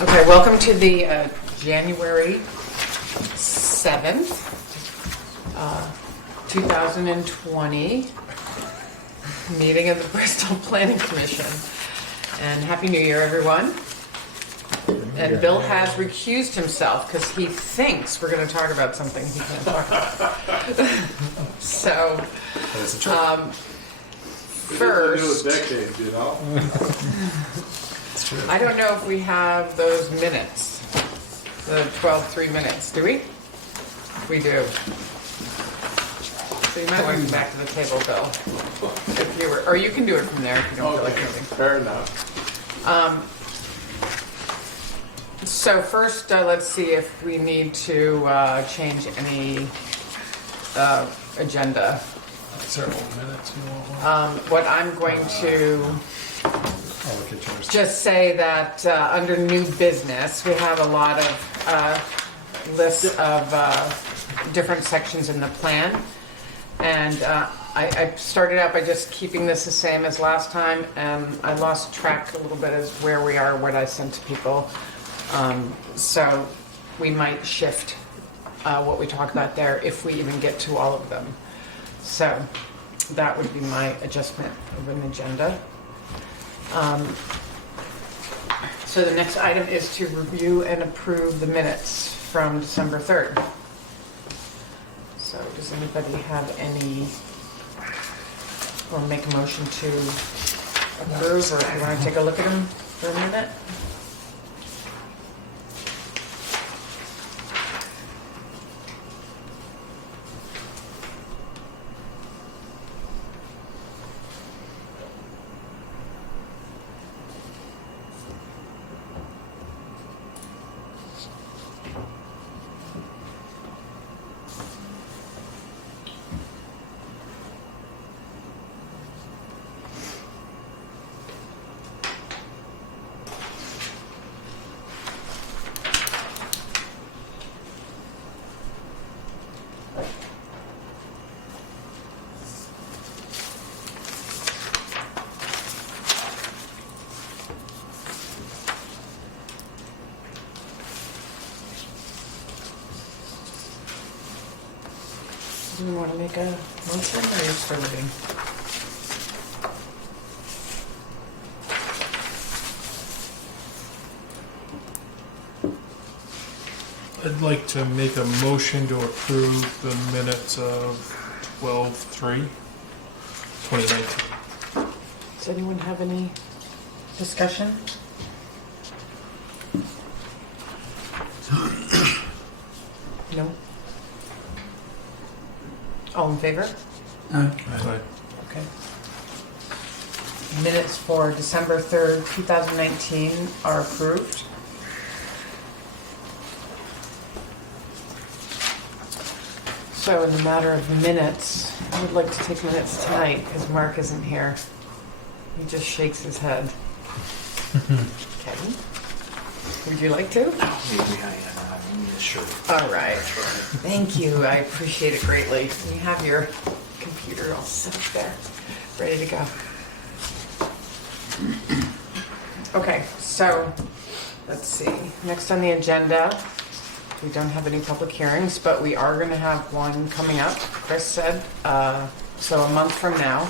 Okay, welcome to the January 7th, 2020 meeting of the Bristol Planning Commission. And Happy New Year, everyone. And Bill has recused himself because he thinks we're going to talk about something he can't talk about. So, first, decade, you know? I don't know if we have those minutes, the 12-3 minutes. Do we? We do. So you might want to come back to the table, Bill. If you were, or you can do it from there if you don't feel like moving. Fair enough. So first, let's see if we need to change any agenda. Several minutes. What I'm going to I'll look at yours. just say that under new business, we have a lot of lists of different sections in the plan. And I started out by just keeping this the same as last time, and I lost track a little bit as where we are, what I sent to people. So we might shift what we talk about there if we even get to all of them. So that would be my adjustment of an agenda. So the next item is to review and approve the minutes from December 3rd. So does anybody have any, or make a motion to approve, or if you want to take a look at them for a minute? Do you want to make a motion, or are you still looking? I'd like to make a motion to approve the minutes of 12/3/2019. Does anyone have any discussion? No? All in favor? Aye. Okay. Minutes for December 3rd, 2019 are approved. So in the matter of minutes, I would like to take minutes tonight because Mark isn't here. He just shakes his head. Kevin, would you like to? Maybe I need a shirt. All right. Thank you. I appreciate it greatly. You have your computer all set up there, ready to go. Okay, so let's see. Next on the agenda, we don't have any public hearings, but we are going to have one coming up. Chris said, so a month from now.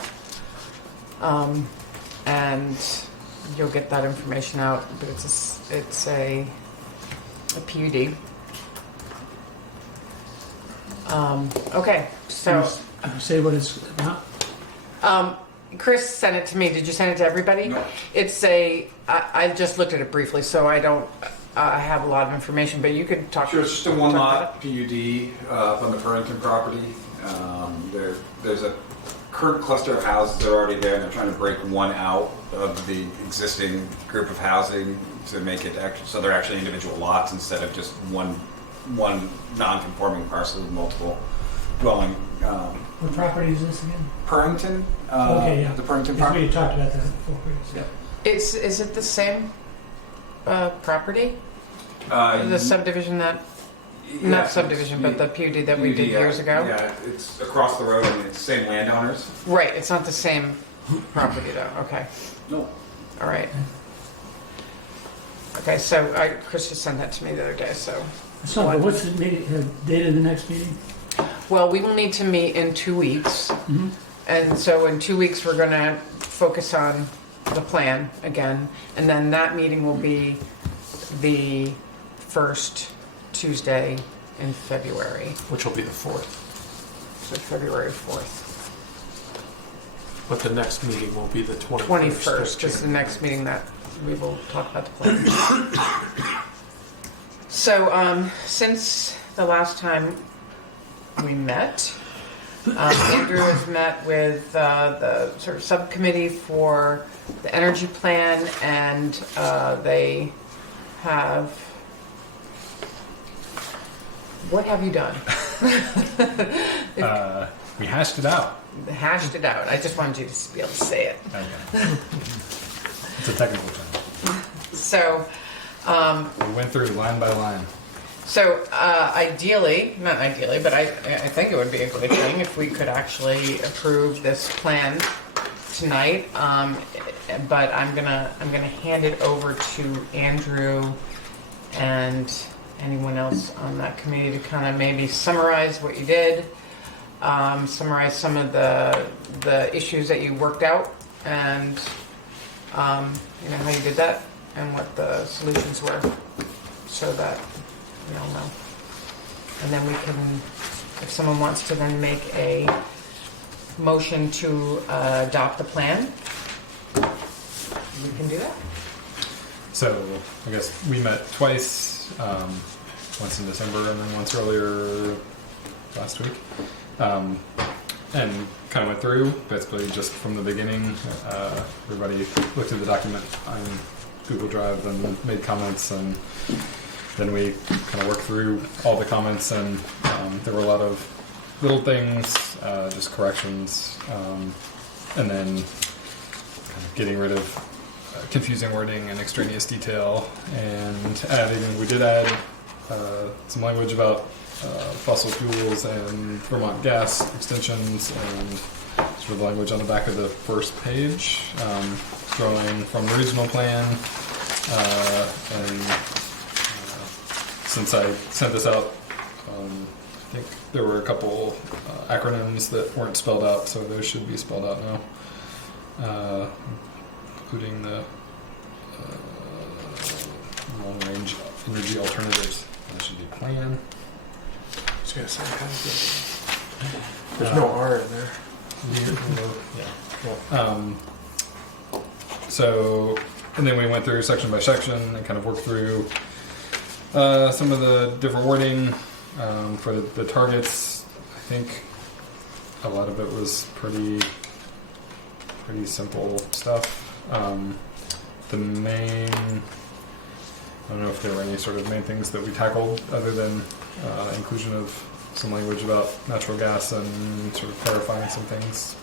And you'll get that information out, but it's a PUD. Okay, so Can you say what it's about? Chris sent it to me. Did you send it to everybody? No. It's I just looked at it briefly, so I don't have a lot of information, but you could talk. Sure, it's just a one-lot PUD on the Purrington property. There's a current cluster of houses that are already there, and they're trying to break one out of the existing group of housing to make it so they're actually individual lots instead of just one non-conforming parcel with multiple dwelling. What property is this again? Purrington, Okay, yeah. the Purrington Yes, we property. talked about that before. Chris. Yeah. Is it the same property? Uh, The subdivision that yeah, Not subdivision, but the PUD that we did years ago? Yeah, it's across the road and it's the same landowners. Right, it's not the same property though, okay, No. all right. Okay, so Chris just sent that to me the other day, so. So, but what's the meeting, date of the next meeting? Well, we will need to meet in 2 weeks. Mhm. And so in 2 weeks, we're gonna focus on the plan again. And then that meeting will be the first Tuesday in February, Which will be the 4th. so February 4th. But the next meeting will be the 21st. 21st is the next meeting that we will talk about the plan. So, since the last time we met, Andrew has met with the sort of subcommittee for the energy plan, and they have. What have you done? We hashed it out. Hashed it out. I just wanted you to be able to say it. Okay. It's a technical term. So, We went through line by line. So ideally, not ideally, but I think it would be a good thing if we could actually approve this plan tonight. But I'm gonna hand it over to Andrew and anyone else on that committee to kind of maybe summarize what you did, summarize some of the issues that you worked out, and you know how you did that and what the solutions were, so that we all know. And then we can, if someone wants to then make a motion to adopt the plan, we can do that. So I guess we met twice, once in December and then once earlier last week, and kind of went through basically just from the beginning. Everybody looked at the document on Google Drive and made comments, and then we kind of worked through all the comments, and there were a lot of little things, just corrections, and then kind of getting rid of confusing wording and extraneous detail, and we did add some language about fossil fuels and Vermont gas extensions, and sort of language on the back of the first page, drawing from the regional plan, and since I sent this out, I think there were a couple acronyms that weren't spelled out, so those should be spelled out now, including the long-range energy alternatives. That should be plan. I was gonna say, there's no R in there. Yeah. So, and then we went through section by section and kind of worked through some of the different wording for the targets. I think a lot of it was pretty simple stuff. The main, I don't know if there were any sort of main things that we tackled other than inclusion of some language about natural gas and sort of clarifying some things.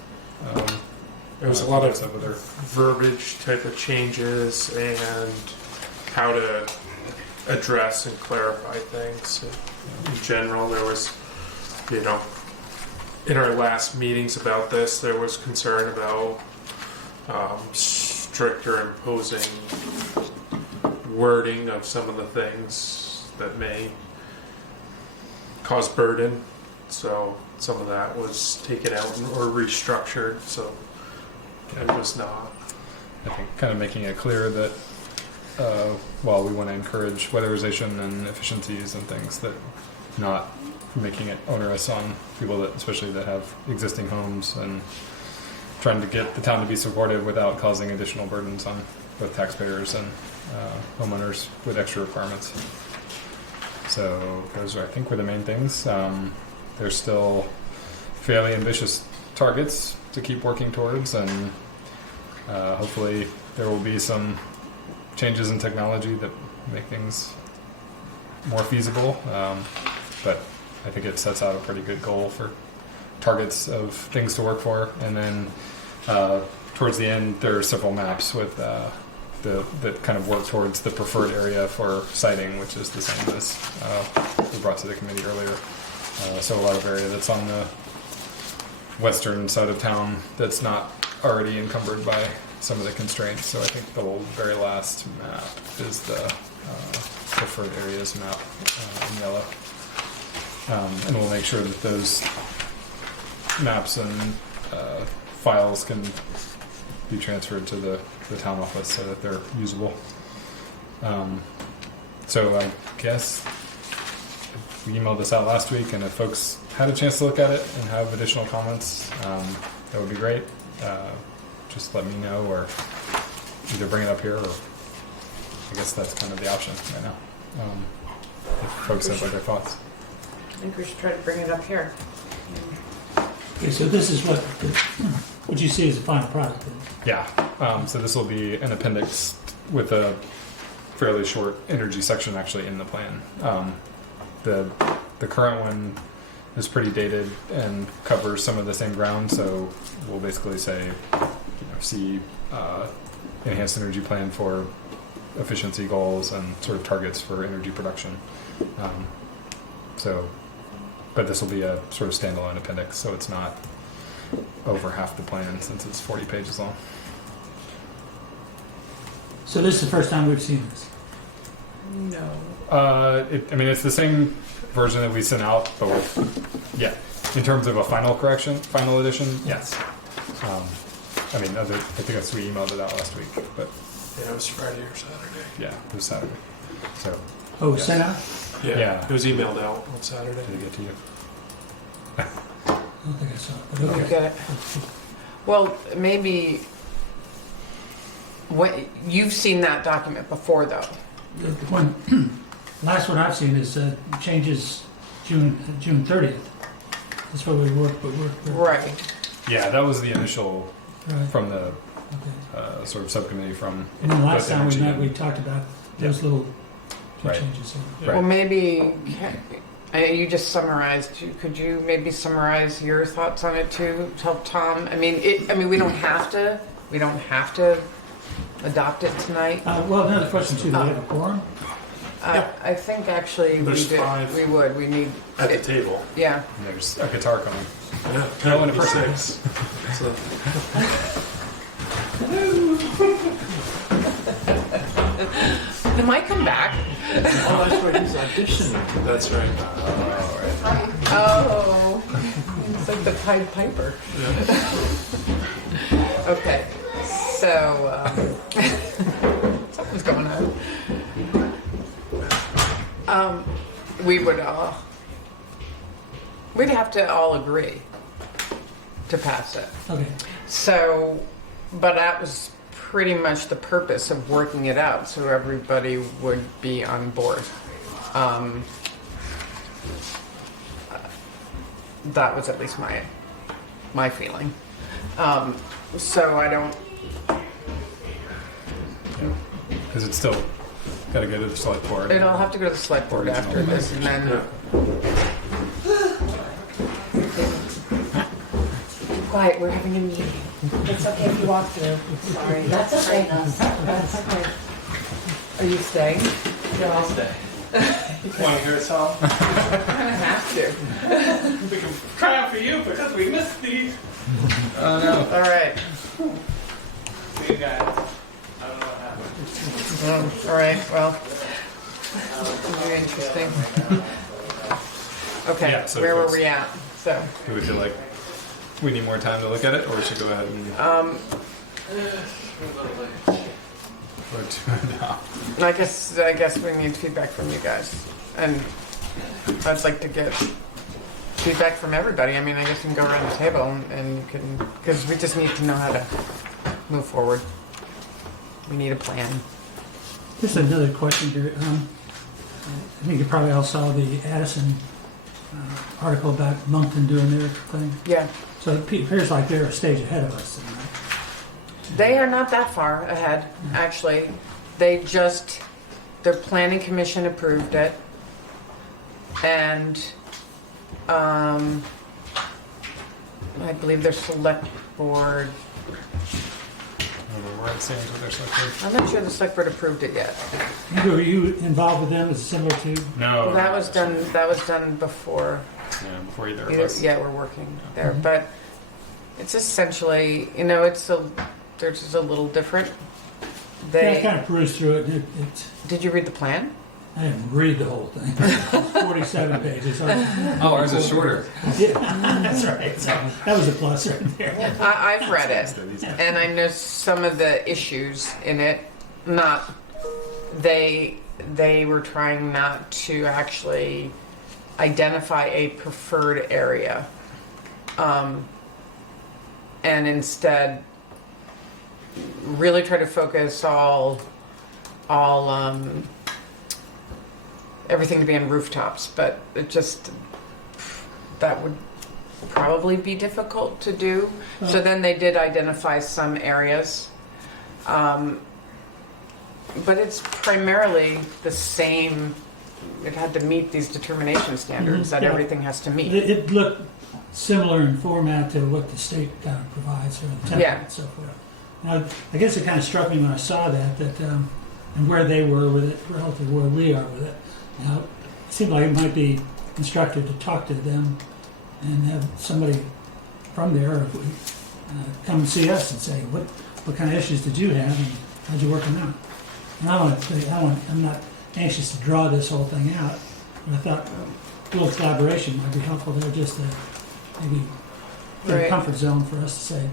There was a lot of with her. verbiage type of changes and how to address and clarify things. In general, there was, in our last meetings about this, there was concern about stricter imposing wording of some of the things that may cause burden. So some of that was taken out or restructured. So it was not. I think kind of making it clear that while we want to encourage weatherization and efficiencies and things, that not making it onerous on people that, especially that have existing homes, and trying to get the town to be supportive without causing additional burdens on both taxpayers and homeowners with extra requirements. So those are, I think, were the main things. There's still fairly ambitious targets to keep working towards, and hopefully there will be some changes in technology that make things more feasible. But I think it sets out a pretty good goal for targets of things to work for. And then towards the end, there are several maps with that kind of work towards the preferred area for siting, which is the same as we brought to the committee earlier. So a lot of area that's on the western side of town that's not already encumbered by some of the constraints. So I think the very last map is the preferred areas map in yellow. And we'll make sure that those maps and files can be transferred to the town office so that they're usable. So I guess we emailed this out last week, and if folks had a chance to look at it and have additional comments, that would be great. Just let me know, or either bring it up here, or I guess that's kind of the option right now. If folks have other thoughts. I think we should try to bring it up here. Okay, so this is what you see as the final product. Then. Yeah. So this will be an appendix with a fairly short energy section actually in the plan. The current one is pretty dated and covers some of the same ground, so we'll basically say, see enhanced energy plan for efficiency goals and sort of targets for energy production. But this will be a sort of standalone appendix, so it's not over half the plan since it's 40 pages long. So this is the first time we've seen this. No. It's the same version that we sent out, but in terms of a final edition, yes. I think that's we emailed it out last week, but Yeah, it was Friday or Saturday. yeah, it was Saturday. So Oh, sent out? Yeah. It was emailed out on Saturday. did it get to you? I don't think I saw it. But Don't okay. get it. Well, maybe you've seen that document before, though. The one, last one I've seen is changes June 30th. That's what we work. Right. Yeah, that was the initial Right. from the Okay. sort of subcommittee from. And then last both time we energy met, and- we talked about those little Right. changes. Right. Well, maybe you just summarized. Could you maybe summarize your thoughts on it too? Help Tom. We don't have to. We don't have to adopt it tonight. Well, another question too. Do we have a quorum? I think actually There's we do. 5. We would. We need. At the table. Yeah. And there's a guitar coming. Yeah, No, in a for person. 6. So, It might come back. Oh, that's right, he's auditioning. that's right. Oh, it's like the Pied Piper. Okay, so something's going on. We'd have to all agree to pass it. Okay. So, but that was pretty much the purpose of working it out, so everybody would be on board. That was at least my feeling. So I don't. Because it's still got to go to the select board. It'll have to go to the select board after this, and then. Yeah. Quiet, we're having a meeting. It's okay if you walk through. Sorry. That's okay. That's okay. Are you staying? Yeah, I'll stay. Want to hear a song? I kind of have to. We can try out for you because we missed these. Oh no. All right. See you guys. I don't know what happened. All right. Well, very interesting. Okay. Yeah, so where were folks- we at? So. Do we feel like we need more time to look at it, or we should go ahead and vote to adopt? I guess we need feedback from you guys, and I'd like to get feedback from everybody. I guess you can go around the table and you can, because we just need to know how to move forward. We need a plan. Just another question here. I think you probably all saw the Addison article about Moncton doing their thing. Yeah, So it appears like they're a stage ahead of us. Then, right? they are not that far ahead, actually. Their planning commission approved it, and I believe their select board. I don't know where it stands with their select board. I'm not sure the select board approved it yet. Were you involved with them? Is it similar to? No. Well, that was done. That was done before. Yeah, before either of us. Yeah, we're working there, but it's essentially, it's Theirs is a little different. Yeah, I They, kind of perused through it, and it's, did you read the plan? I didn't read the whole thing. 47 pages. So, Oh, ours is shorter. yeah, that's right. So that was a plus right there. I've read it, and I know some of the issues in it. Not they were trying not to actually identify a preferred area, and instead really try to focus all everything to be on rooftops. But it just that would probably be difficult to do. So then they did identify some areas. But it's primarily the same. It had to meet these determination standards that Yeah. everything has to meet. It looked similar in format to what the state kind of provides for the template Yeah. and so forth. Now, I guess it kind of struck me when I saw that and where they were with it relative to where we are with it. Now, it seemed like it might be instructive to talk to them and have somebody from there come and see us and say, what kind of issues did you have and how'd you work them out? And I'm not anxious to draw this whole thing out, but I thought a little collaboration might be helpful there, just to maybe get a Right. comfort zone for us to say,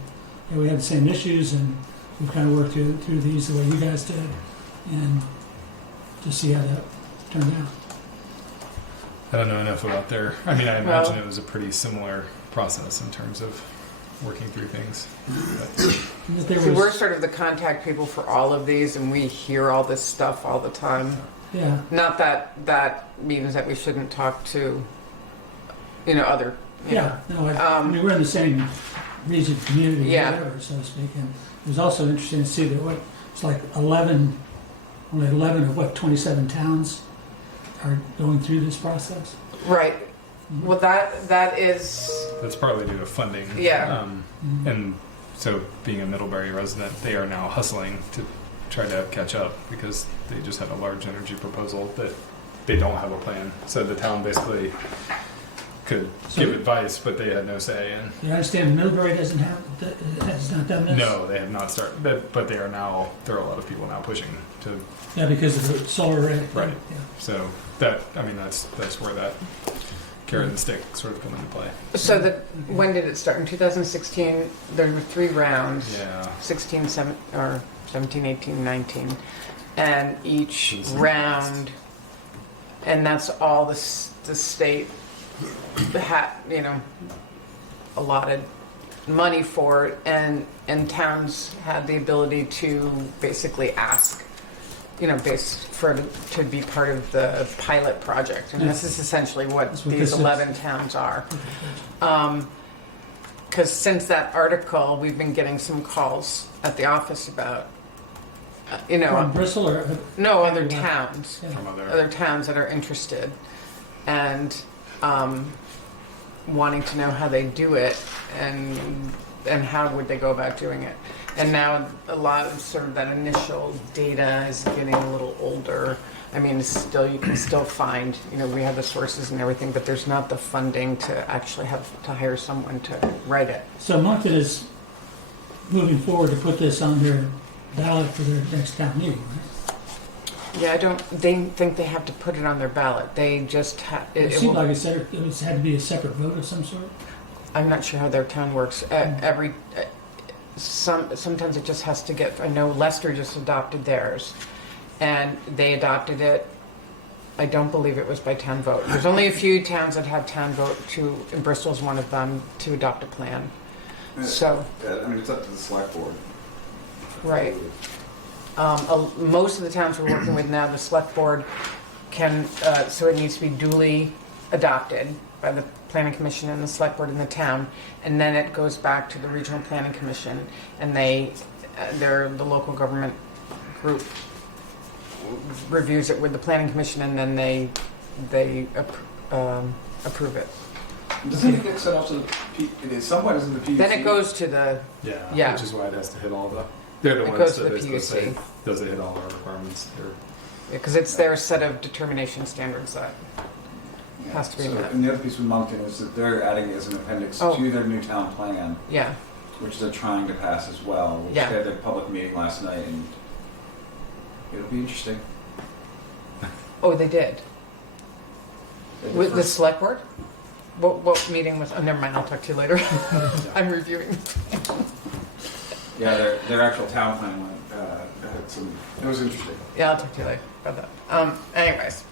yeah, we had the same issues and we've kind of worked through these the way you guys did, and just see how that turned out. I don't know enough about their. I mean, I imagine Well- it was a pretty similar process in terms of working through things. And that there See, we're was, sort of the contact people for all of these, and we hear all this stuff all the time. yeah, Not that that means that we shouldn't talk to, other. yeah, no, I mean, we're in the same region, community, Yeah. whatever, so to speak, and it was also interesting to see that it's like only 11 of 27 towns are going through this process. Right. Well, that is. That's partly due to funding. Yeah. And so, being a Middlebury resident, they are now hustling to try to catch up because they just had a large energy proposal that they don't have a plan. So the town basically could So- give advice, but they had no say in. You understand Middlebury has not done this? No, they have not started. But they are now. There are a lot of people now pushing to. Yeah, because of the solar array. Right. Yeah. So that's where that carrot and stick sort of come into play. So when did it start? In 2016, there were 3 rounds. Yeah. 16, 17, 18, 19. And each round, and that's all the state had, allotted money for it, and towns had the ability to basically ask, to be part of the pilot project. And this is essentially what That's what these this is. 11 towns are. Because since that article, we've been getting some calls at the office about, From Bristol or? no, other towns. Yeah. From Other towns that are interested and wanting to know how they do it and how would they go about doing it. And now a lot of sort of that initial data is getting a little older. I mean, you can still find, we have the sources and everything, but there's not the funding to actually have to hire someone to write it. So Moncton is moving forward to put this on their ballot for their next town meeting, right? Yeah, they think they have to put it on their ballot. They just have, It seemed like it had to be a separate vote of some sort. I'm not sure how their town works. Sometimes it just has to get. I know Leicester just adopted theirs, and they adopted it. I don't believe it was by town vote. There's only a few towns that have town vote and Bristol's one of them, to adopt a plan. So, I mean, it's up to the select board. right. Most of the towns we're working with now, the select board can, so it needs to be duly adopted by the planning commission and the select board in the town, and then it goes back to the regional planning commission, and they're the local government group reviews it with the planning commission, and then they approve it. Doesn't it get sent off to the somewhat isn't the PUC? Then it goes to the, Yeah. Which is why it has to hit all the. They're the It ones goes to that the are supposed to say, PUC. does it hit all our requirements? because it's their set of determination standards that Yeah. has to be So, met. and the other piece with Moncton is that they're adding it as an appendix Oh. to their new town plan, Yeah, which they're trying to pass as well. Which Yeah. they had their public meeting last night, and it'll be interesting. Oh, they did. With the select board? What meeting was, oh, never mind, I'll talk to you later. I'm reviewing. Yeah, their actual town plan went. Had some. It was interesting. Yeah, I'll talk to you later about that. Anyways.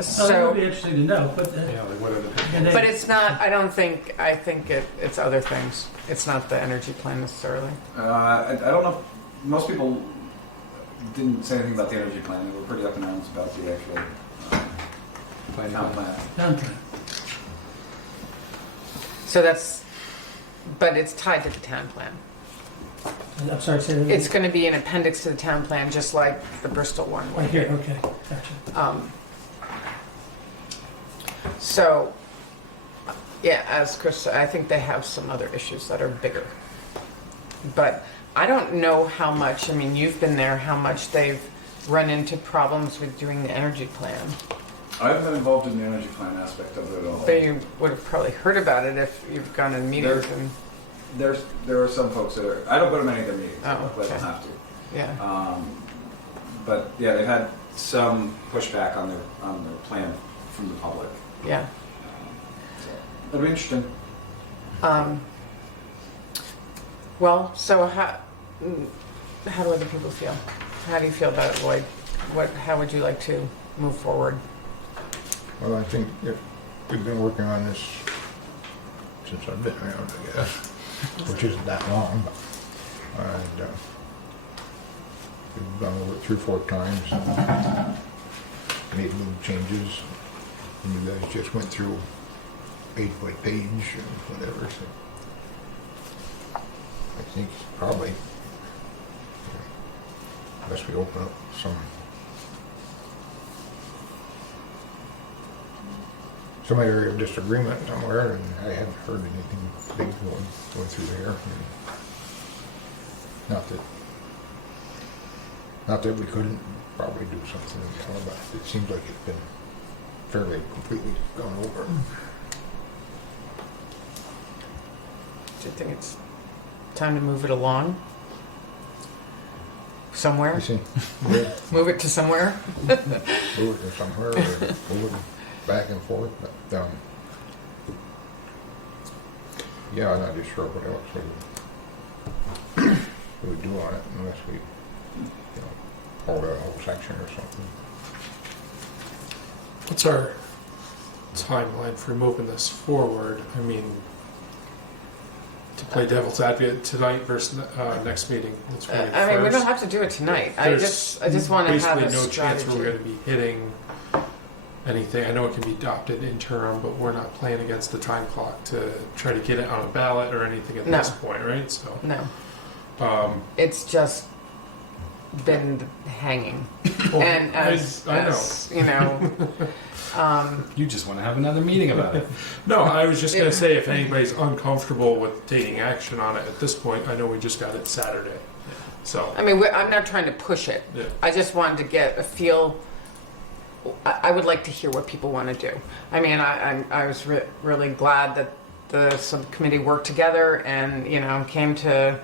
So that would be So, interesting to know, but, Yeah, like what are the pitfalls? and but it's not, I think it's other things. It's not the energy plan necessarily. I don't know. Most people didn't say anything about the energy plan. They were pretty up in arms about the actual town plan. down plan. So that's, but it's tied to the town plan. I'm sorry, say that again. It's going to be an appendix to the town plan, just like the Bristol one. Right here, okay, gotcha. So, yeah, as Chris said, I think they have some other issues that are bigger. But I don't know how much, I mean, you've been there, how much they've run into problems with doing the energy plan. I haven't been involved in the energy plan aspect of it at all. But you would have probably heard about it if you've gone in meetings and, There are some folks that are. I don't go to many of their meetings. Oh, but I don't okay. have to. yeah. But yeah, they've had some pushback on their plan from the public. Yeah. So it'll be interesting. Well, so how do other people feel? How do you feel about it, Lloyd? How would you like to move forward? Well, I think if we've been working on this since I've been around, I guess, which isn't that long. And we've gone over it 3 or 4 times, and made little changes. And you guys just went through page by page and whatever. So I think probably, unless we open up some area of disagreement somewhere, and I haven't heard anything big going through there. And not that we couldn't probably do something, but it seems like it's been fairly completely gone over. Do you think it's time to move it along? Somewhere? You see, yeah, Move it to somewhere? move it to somewhere, or move it back and forth, but yeah, I'm not just sure what else we would do on it unless we, hold a whole section or something. What's our timeline for moving this forward? I mean, to play devil's advocate, tonight versus next meeting. That's I mean, we don't have to do it tonight. I just want to have a basically no chance strategy. we're going to be hitting anything. I know it can be adopted interim, but we're not playing against the time clock to try to get it on a ballot or anything at No. this point, right? So, No, it's just been hanging. well, And as I know. you know, You just want to have another meeting about it. No, I was just going to say if anybody's uncomfortable with taking action on it at this point, I know we just got it Saturday. So, I mean, I'm not trying to push it. yeah. I just wanted to get a feel. I would like to hear what people want to do. I mean, I was really glad that the subcommittee worked together and, came to,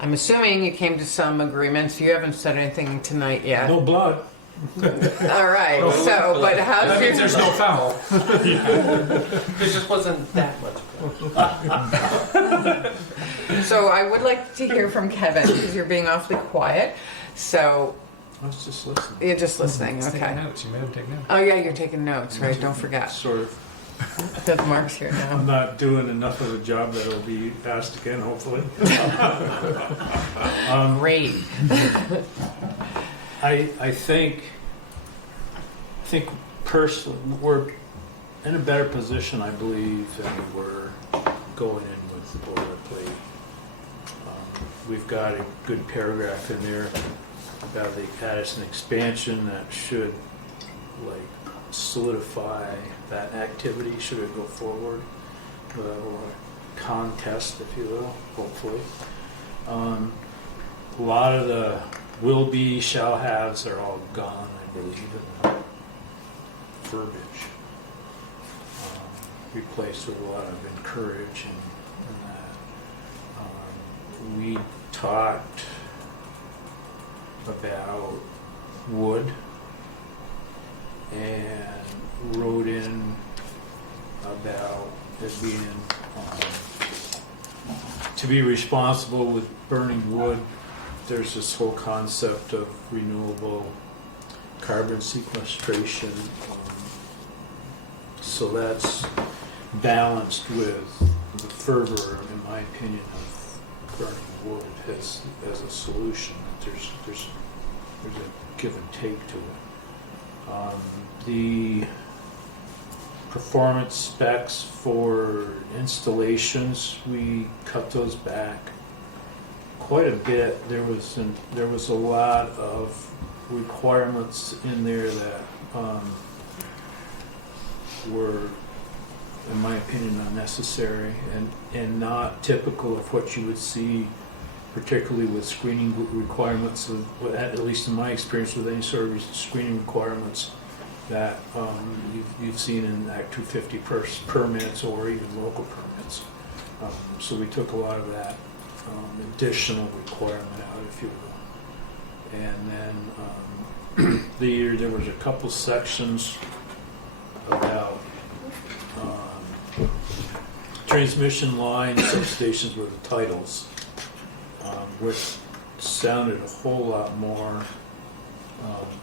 I'm assuming you came to some agreements. You haven't said anything tonight yet. No blood. All right, so, but how's That your... means there's no foul. There just wasn't that much. So I would like to hear from Kevin, because you're being awfully quiet. So I was just listening. you're just listening, Taking okay. notes. You made him take notes. Oh yeah, you're taking notes, right? Don't forget. Sort of. That Mark's here I'm now. not doing enough of a job that it'll be asked again, hopefully. Great. I think personally, we're in a better position, I believe, than we were going in with the boilerplate. We've got a good paragraph in there about the Addison expansion that should solidify that activity should it go forward without a lot of contest, if you will, hopefully. A lot of the will be, shall haves are all gone, I believe, in the verbiage. Replaced with a lot of encourage and that. we talked about wood and wrote in about it being to be responsible with burning wood. There's this whole concept of renewable carbon sequestration. So that's balanced with the fervor, in my opinion, of burning wood as a solution. There's a give and take to it. The performance specs for installations, we cut those back quite a bit. There was a lot of requirements in there that were, in my opinion, unnecessary and not typical of what you would see, particularly with screening requirements, at least in my experience with any sort of screening requirements that you've seen in Act 250 permits or even local permits. So we took a lot of that additional requirement out, if you will. And then there was a couple sections about transmission lines, substations with the titles, which sounded a whole lot more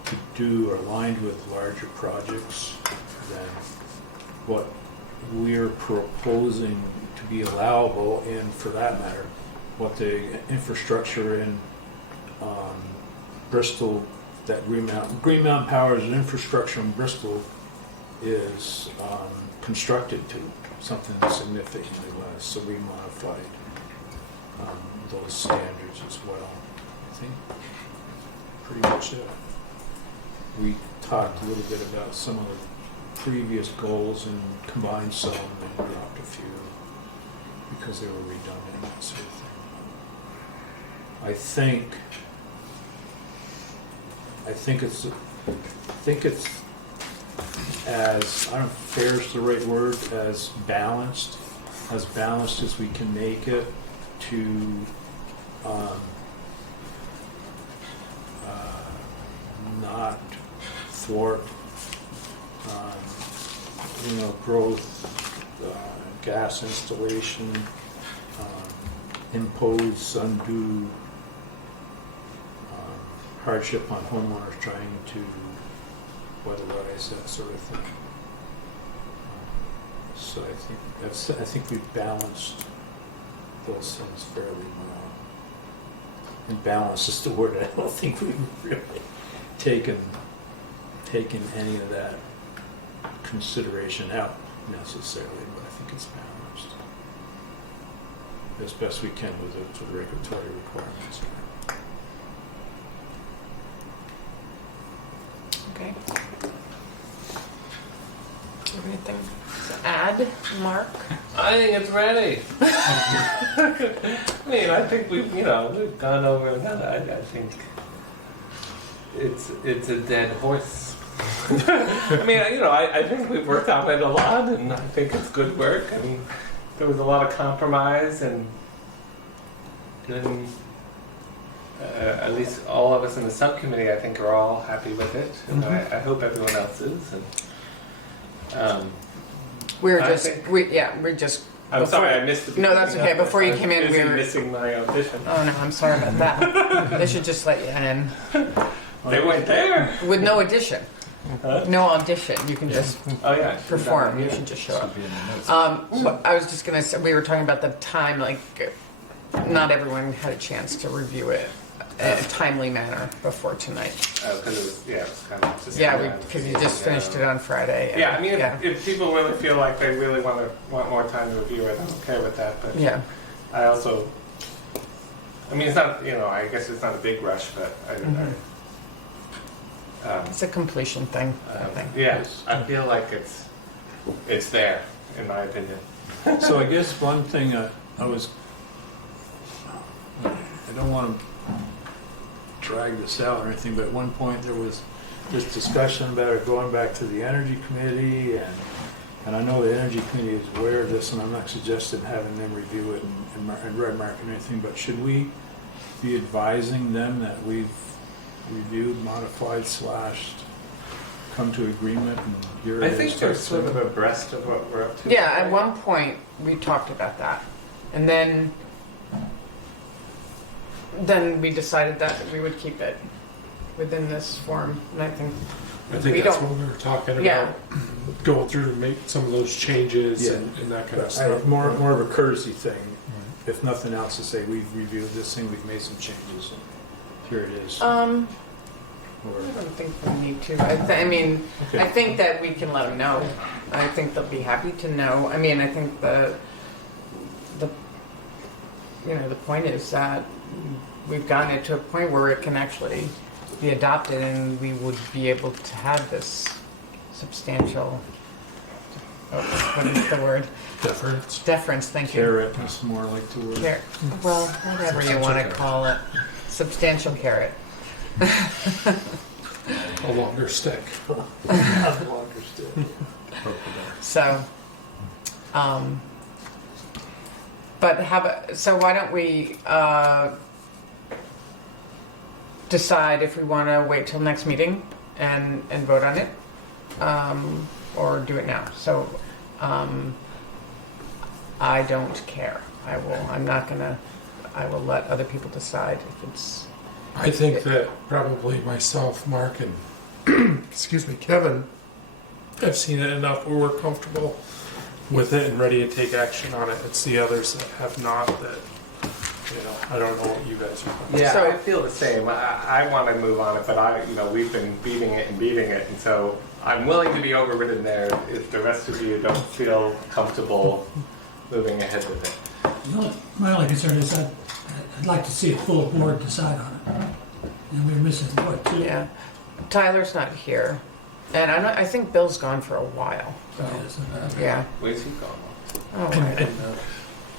to do or aligned with larger projects than what we're proposing to be allowable, and for that matter, what the infrastructure in Bristol, that Green Mountain Power's infrastructure in Bristol is constructed to, something significantly less. So we modified those standards as well. I think pretty much it. We talked a little bit about some of the previous goals and combined some and dropped a few because they were redundant, that sort of thing. I think it's as, I don't know if fair is the right word, as balanced as we can make it to not thwart growth, gas installation, impose undue hardship on homeowners trying to weatherize, that sort of thing. So I think we've balanced those things fairly well. And balance is the word. I don't think we've really taken any of that consideration out necessarily, but I think it's balanced as best we can with the regulatory requirements. Okay. Anything to add, Mark? I think it's ready. I mean, I think we've gone over and done it. I think it's a dead horse. I mean, I think we've worked on it a lot, and I think it's good work. And there was a lot of compromise, and at least all of us in the subcommittee, I think, are all happy with it, and I hope everyone else is. And We're I just, think- we're just. I'm before- sorry, I missed the No, that's beginning okay. of it. Before you I was came in, we busy were. missing my audition. Oh no, I'm sorry about that. They should just let you in They weren't there. with no audition, Huh? no audition. You can just Oh yeah, perform. You Yeah. should just show up. Should be in the notes. I was just gonna say, we were talking about the time, like, not everyone had a chance to review it in a timely manner before tonight. Because it was kind of just Yeah, because you just finished it on Friday. and- Yeah, I mean, yeah. if people really feel like they really want more time to review it, I'm okay with that. But Yeah, I also, I mean, it's not, I guess it's not a big rush, but it's a completion thing, I think. yeah, I feel like it's there, in my opinion. So I guess one thing I don't want to drag this out or anything, but at one point there was this discussion about it going back to the Energy Committee And I know the energy committee is aware of this, and I'm not suggesting having them review it and red mark and anything, but should we be advising them that we've reviewed, modified, slashed, come to agreement, and here I it is? think they're sort of abreast of what we're up to. Yeah, at one point, we talked about that. And then we decided that we would keep it within this form. And I think I think We that's don't- what we were talking about. Yeah. Going through and make some of those changes Yeah. and that kind of I stuff. have more of a courtesy thing, if nothing else, to say we've reviewed this thing, we've made some changes, and here it is. I Or- don't think we need to. I mean, Okay. I think that we can let them know. I think they'll be happy to know. I mean, I think the point is that we've gotten it to a point where it can actually be adopted, and we would be able to have this substantial. What is the word? Deference. Deference. Thank you. Carrot is more like the word. Well, whatever you want to call it. Substantial carrot. A longer stick. So, but so why don't we decide if we want to wait till next meeting and vote on it, or do it now? So, I don't care. I will let other people decide if it's. I think that probably myself, Mark, and excuse me, Kevin, have seen it enough where we're comfortable with it and ready to take action on it. It's the others that have not that, I don't know what you guys are. Yeah, So- I feel the same. I want to move on it, but we've been beating it, and so I'm willing to be overridden there if the rest of you don't feel comfortable moving ahead with it. My only concern is I'd like to see a full board decide on it. And we're missing, what, two? Yeah, Tyler's not here, and I think Bill's gone for a while. So, yeah. Where's he going? Oh, And, right.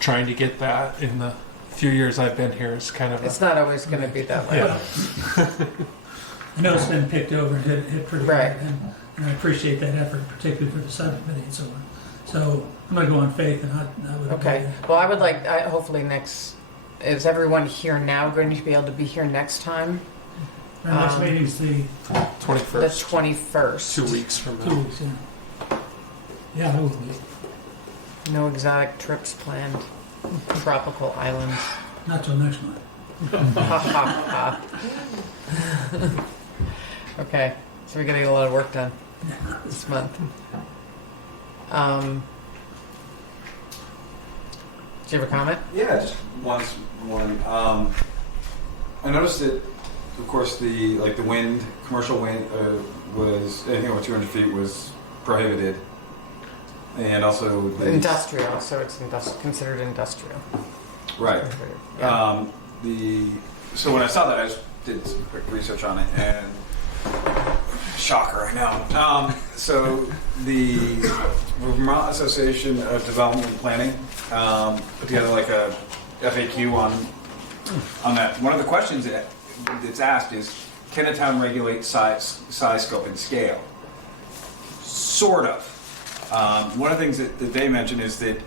trying to get that in the few years I've been here is kind of It's not always going to be that way. yeah. I know it's been picked over and hit pretty Right. hard, and I appreciate that effort, particularly for the subcommittee and so on. So I'm going to go on faith, and I would. Okay. Well, I would like, hopefully is everyone here now going to be able to be here next time? Our next meeting's the 21st. The 21st. 2 weeks from 2 now. weeks, yeah. Yeah, I will be. No exotic trips planned. Tropical islands. Not till next month. Ha ha ha. Okay, so we're gonna get a lot of work done this month. Do you have a comment? Yeah, just one. I noticed that, of course, the wind, commercial wind, was anything over 200 feet was prohibited, and also Industrial, so it's considered industrial. right. Yeah. So when I saw that, I just did some quick research on it, and shocker, I know. So the Vermont Association of Development and Planning put together like a FAQ on that. One of the questions that's asked is, can a town regulate size, scope, and scale? Sort of. One of the things that they mention is that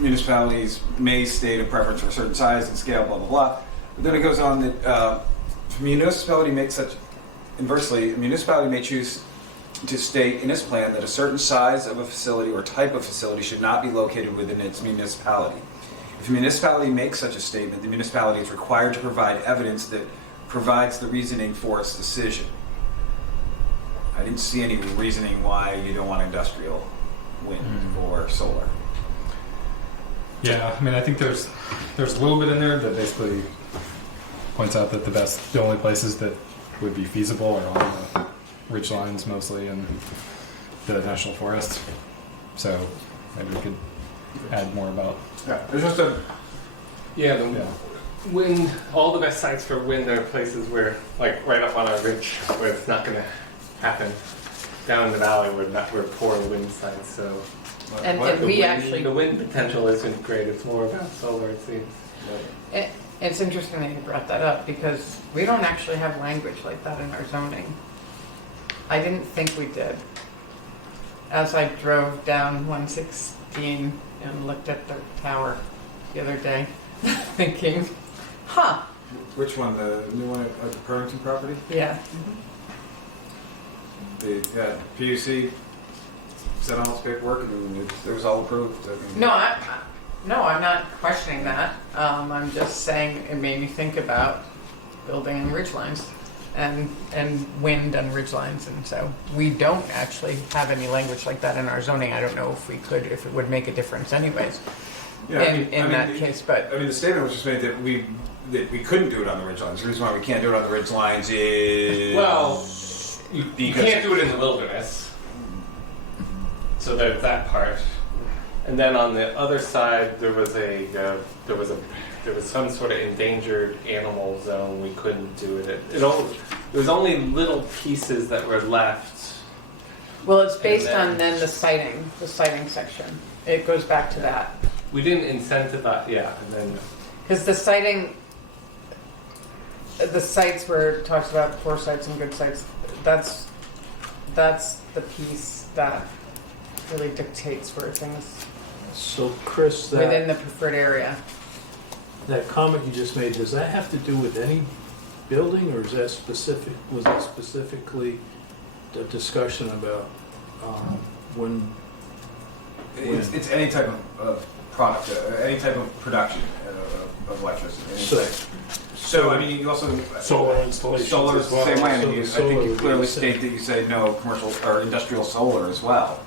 municipalities may state a preference for a certain size and scale, blah, blah, blah. But then it goes on that if a municipality makes such, inversely, a municipality may choose to state in its plan that a certain size of a facility or type of facility should not be located within its municipality. If a municipality makes such a statement, the municipality is required to provide evidence that provides the reasoning for its decision. I didn't see any reasoning why you don't want industrial wind or solar. Yeah, I mean, I think there's a little bit in there that basically points out that the only places that would be feasible are on the ridge lines mostly and the national forest. So maybe we could add more about. Yeah, there's just a Yeah. Wind, all the best sites for wind are places where, like right up on our ridge, where it's not going to happen. Down in the valley, we're poor wind sites, so. And the we wind, actually, the wind potential isn't great. It's more about solar, it seems. it's interesting that you brought that up because we don't actually have language like that in our zoning. I didn't think we did. as I drove down 116 and looked at the tower the other day, thinking, huh, Which one? The new one at the Purrington property? yeah. The PUC sent all its paperwork and it was all approved. I mean, No, I'm not questioning that. I'm just saying it made me think about building on ridgelines and wind on ridgelines, and so we don't actually have any language like that in our zoning. I don't know if we could, if it would make a difference, anyways. Yeah, in that case, but I mean, the statement was just made that we couldn't do it on the ridge lines. The reason why we can't do it on the ridge lines is Well, you Because- can't do it in the wilderness. So there's that part. And then on the other side, there was some sort of endangered animal zone. We couldn't do it. There was only little pieces that were left. well, it's based And then- on then the siting section. It goes back to that. We didn't incentivize, yeah, and then Because the sites where it talks about poor sites and good sites, that's the piece that really dictates where things So Chris, within the preferred area. that comment you just made, does that have to do with any building, or is that was that specifically the discussion about when? it's any type of product, any type of production of electricity. And it's So- like- so I mean, you also Solar installations solar is as the well. same way. I So mean, the I think solar you would be clearly the same. state that you say no commercial or industrial solar as well,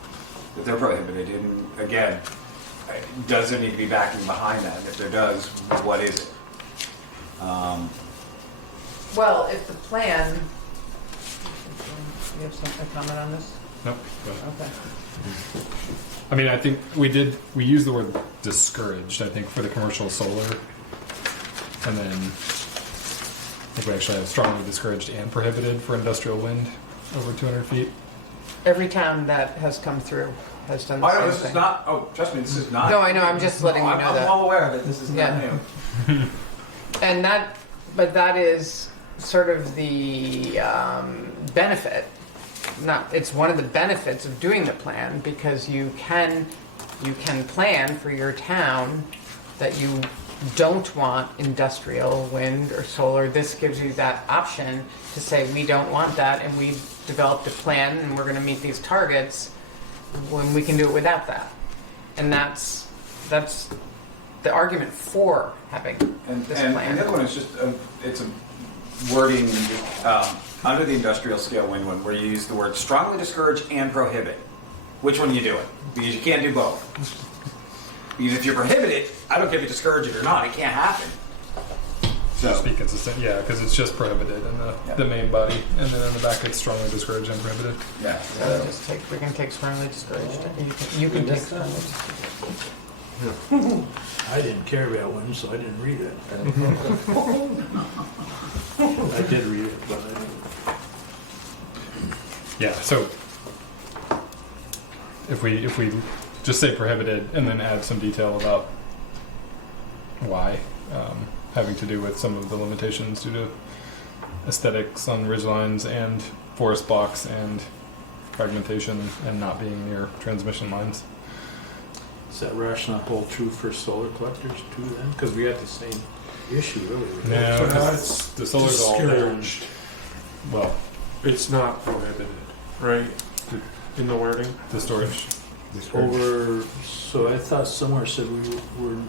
that they're prohibited. And again, does there need to be backing behind that? If there does, what is it? Well, if the plan, you have a comment on this? Nope. Go ahead. Okay. I mean, I think we used the word discouraged, I think, for the commercial solar. And then I think we actually have strongly discouraged and prohibited for industrial wind over 200 feet. Every town that has come through has done the Oh, same no, thing. this is not. Oh, trust me, this is not. No, I know, I'm just letting you know I'm that. well aware that this is not Yeah. new. And that is sort of the benefit. It's one of the benefits of doing the plan, because you can plan for your town that you don't want industrial wind or solar. This gives you that option to say, we don't want that, and we've developed a plan and we're going to meet these targets when we can do it without that. And that's the argument for having this And plan. the other one is just it's a wording under the industrial scale wind one where you use the word strongly discourage and prohibit. Which one are you doing? Because you can't do both. Because if you prohibit it, I don't care if you discourage it or not, it can't happen. So Just be consistent, yeah, because it's just prohibited in the main body, and then in the back it's strongly discouraged and prohibited. yeah. We can take strongly discouraged. You can take strongly discouraged. I didn't care about wind, so I didn't read it. I did read it, but I didn't. Yeah, so if we just say prohibited and then add some detail about why, having to do with some of the limitations due to aesthetics on ridgelines and forest blocks and fragmentation and not being near transmission lines. Does that rationale hold true for solar collectors too then? Because we had the same issue really with that. No, So 'cause it's the solar's all discouraged. well, It's not prohibited, right? In the wording. the storage. Over, so I thought somewhere said we were, we're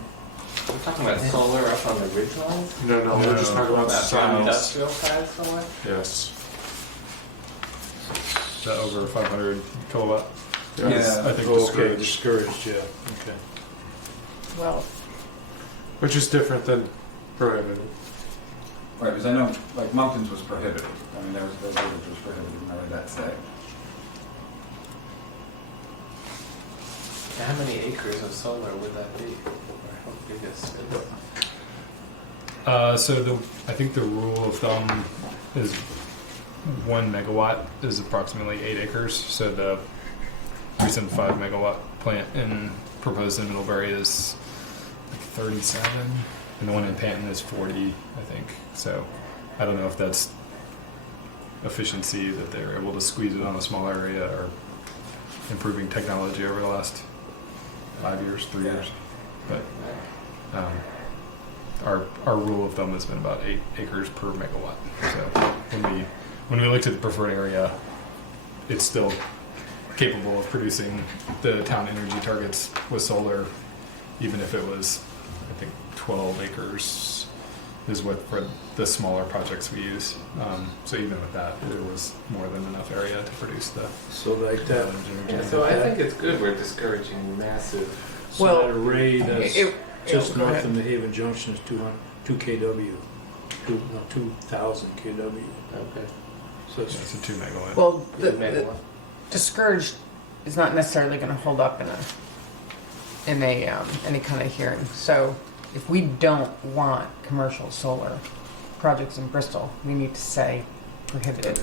talking about solar up on the ridge line. No, we're just talking about That size. industrial side somewhere. Yes. Is that over 500 kilowatt? Yeah. I think okay, discouraged. discouraged, yeah, okay. Well, Which is different than prohibited. Right, because I know like Moncton's was prohibited. I mean, there was prohibited. I read that say. How many acres of solar would that be? Or how big is it? I think the rule of thumb is 1 megawatt is approximately 8 acres. So the recent 5 megawatt plant proposed in Middlebury is like 37, and the one in Panton is 40, I think. So I don't know if that's efficiency that they're able to squeeze it on a small area, or improving technology over the last 5 years, 3 Yeah. years. But our rule of thumb has been about 8 acres per megawatt. So when we looked at the preferred area, it's still capable of producing the town energy targets with solar, even if it was, I think, 12 acres is what for the smaller projects we use. So even with that, there was more than enough area to produce the So like that, Yeah, so I think it's good we're discouraging massive. so Well, that array that's it- just go north ahead. of New Haven Junction is 2 kW, 2,000 kW. Okay. So it's it's a 2 megawatt. Well, the Megawatt. discouraged is not necessarily going to hold up in a any kind of hearing. So if we don't want commercial solar projects in Bristol, we need to say prohibited.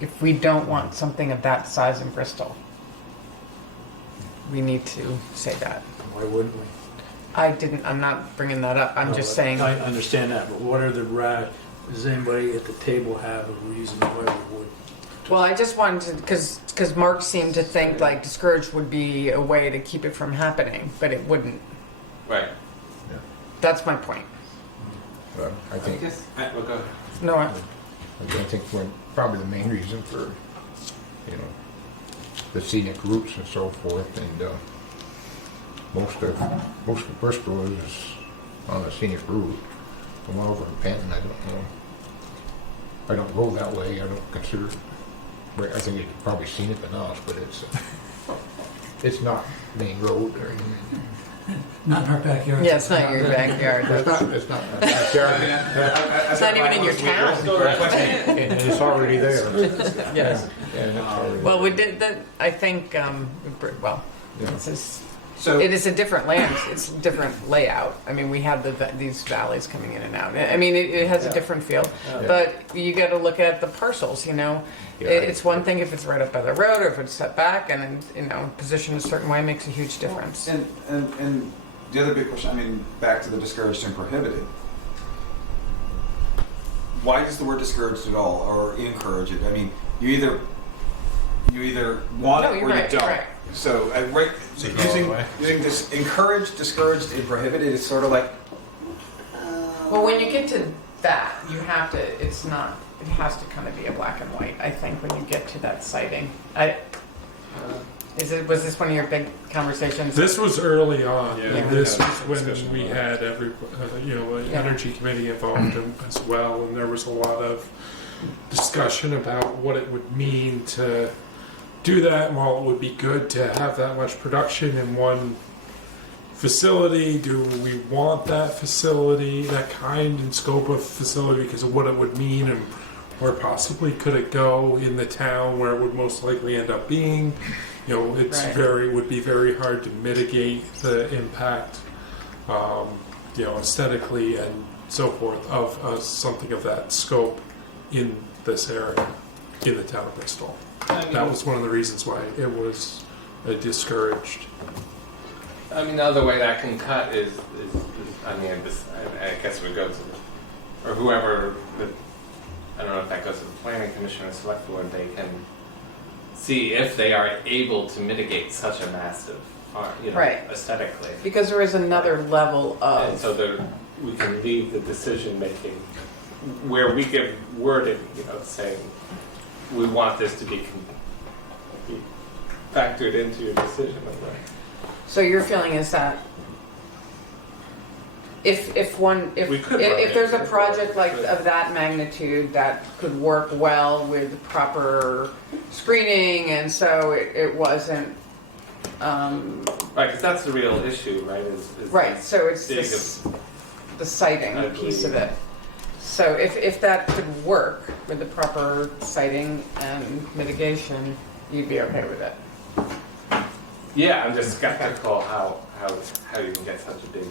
If we don't want something of that size in Bristol, we need to say that. why wouldn't we? I'm not bringing that up. I'm No, just but saying. I understand that, but what are does anybody at the table have a reason why we would? Well, I just wanted to, because Mark seemed to think like discouraged would be a way to keep it from happening, but it wouldn't. Right. That's my point. But I think, Well, go ahead. No, I think probably the main reason for, the scenic routes and so forth, and most of Bristol is on a scenic route. The one over in Penton, I don't know. I don't go that way. I don't consider it. I think it's probably scenic enough, but it's not main road or anything. Not in our backyard. yeah, it's not your backyard. It's not my backyard, It's not even in your town. and it's already there. Yes. And it's already Well, we did that. I think. Well, Yeah. it's just, So it is a different land. It's a different layout. I mean, we have these valleys coming in and out. I mean, it has a different feel. But you got to look at the parcels. Yeah. It's one thing if it's right up by the road or if it's set back and positioned a certain way makes a huge difference. And the other big question, I mean, back to the discouraged and prohibited. Why does the word discouraged at all, or encourage it? I mean, you either want No, it you're or right, you you're don't. right. So, so Go all the way. using this encouraged, discouraged, and prohibited is sort of like. Well, when you get to that, you have to. It's not. It has to kind of be a black and white. I think when you get to that sighting. Was this one of your big conversations? This was early on. Yeah. And this Yeah. was when Discussion we about had the Yeah. energy committee involved as well, and there was a lot of discussion about what it would mean to do that, and while it would be good to have that much production in one facility, do we want that facility, that kind and scope of facility, because of what it would mean, and where possibly could it go in the town where it would most likely end up being? It's Right. would be very hard to mitigate the impact, aesthetically and so forth of something of that scope in this area, in the town of Bristol. That was one of the reasons why it was discouraged. I mean, the other way that can cut is I guess it would go to or whoever, I don't know if that goes to the planning commission or select board, they can see if they are able to mitigate such a massive, Right. aesthetically. Because there is another level And of. so we can leave the decision making where we give wording, saying we want this to be factored into your decision. So your feeling is that if We could run it. there's a project like of that magnitude that could work well with proper screening, and so it wasn't Right, because that's the real issue, right? Is right. So it's big the sighting I piece of believe. it. So if that could work with the proper sighting and mitigation, you'd be okay with it. Yeah, I'm just skeptical how you can get such a big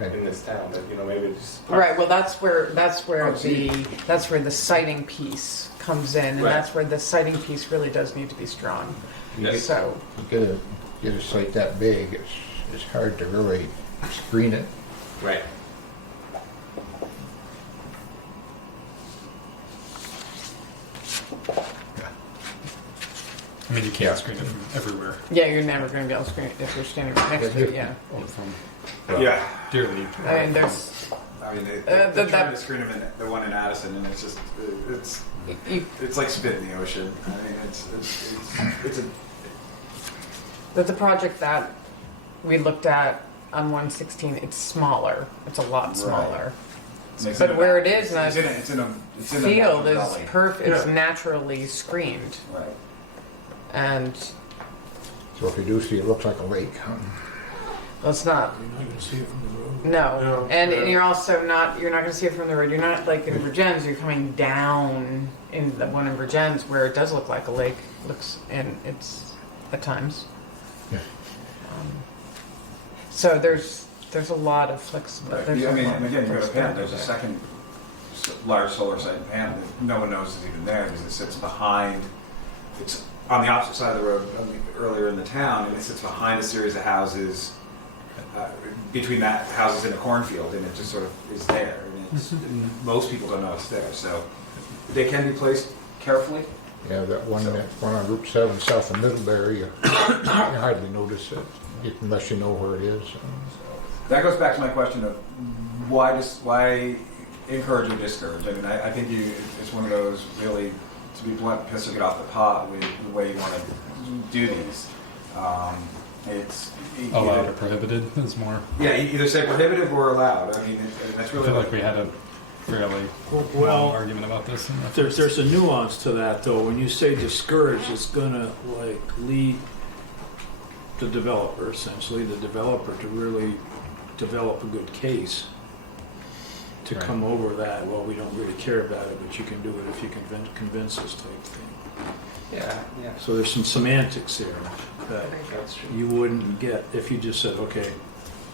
Yeah, in this town. That maybe just Right. Well, that's where Oh, see. the sighting piece comes in, and Right. that's where the sighting piece really does need to be strong. Yes. So you get a site that big, it's hard to really screen it. right. I mean, you can't screen it from everywhere. Yeah, you're never going to be able to screen it if you're standing right next to it, yeah. Or from Yeah. Deerleaf. I mean, there's, I mean, Uh, they're that- trying to screen them in the one in Addison, and it's just you, it's like spit in the ocean. I mean, it's a but the project that we looked at on 116, it's smaller. It's a lot smaller. it's But in a- where it is, it's in a Field natural is valley. it's naturally screened. Right. And So if you do see, it looks like a lake. well, it's not, You're not gonna see it from the road. no. No, And yeah. you're also not, you're not going to see it from the road. You're not like in Virgins, you're coming down in the one in Virgins where it does look like a lake. Looks, and it's at times. Yeah. So there's a lot of flexibility. Right. There's I a mean, lot and of again, you go to Penn, flexibility there's a there. second large solar site in Penn that no one knows is even there because it sits behind, it's on the opposite side of the road earlier in the town, and it sits behind a series of houses, between that houses in a cornfield, and it just sort of is there. And it's, most people don't know it's there, so they can be placed carefully. Yeah, that one on Route 7 south of Middlebury, you hardly notice it unless you know where it is. That goes back to my question of why encourage or discourage. I mean, I think it's one of those really, to be blunt, piss or get off the pot with the way you want to do these. It's Allowed or prohibited is more. Yeah, either say prohibitive or allowed. I mean, that's I really feel like we had a fairly Well, long argument about this. In the there's a nuance to that though. When you say discourage, it's gonna like lead the developer, essentially the developer, to really develop a good case to Right. come over that. Well, we don't really care about it, but you can do it if you convince us type thing. Yeah, yeah. So there's some semantics there that I think that's true. you wouldn't get if you just said, okay,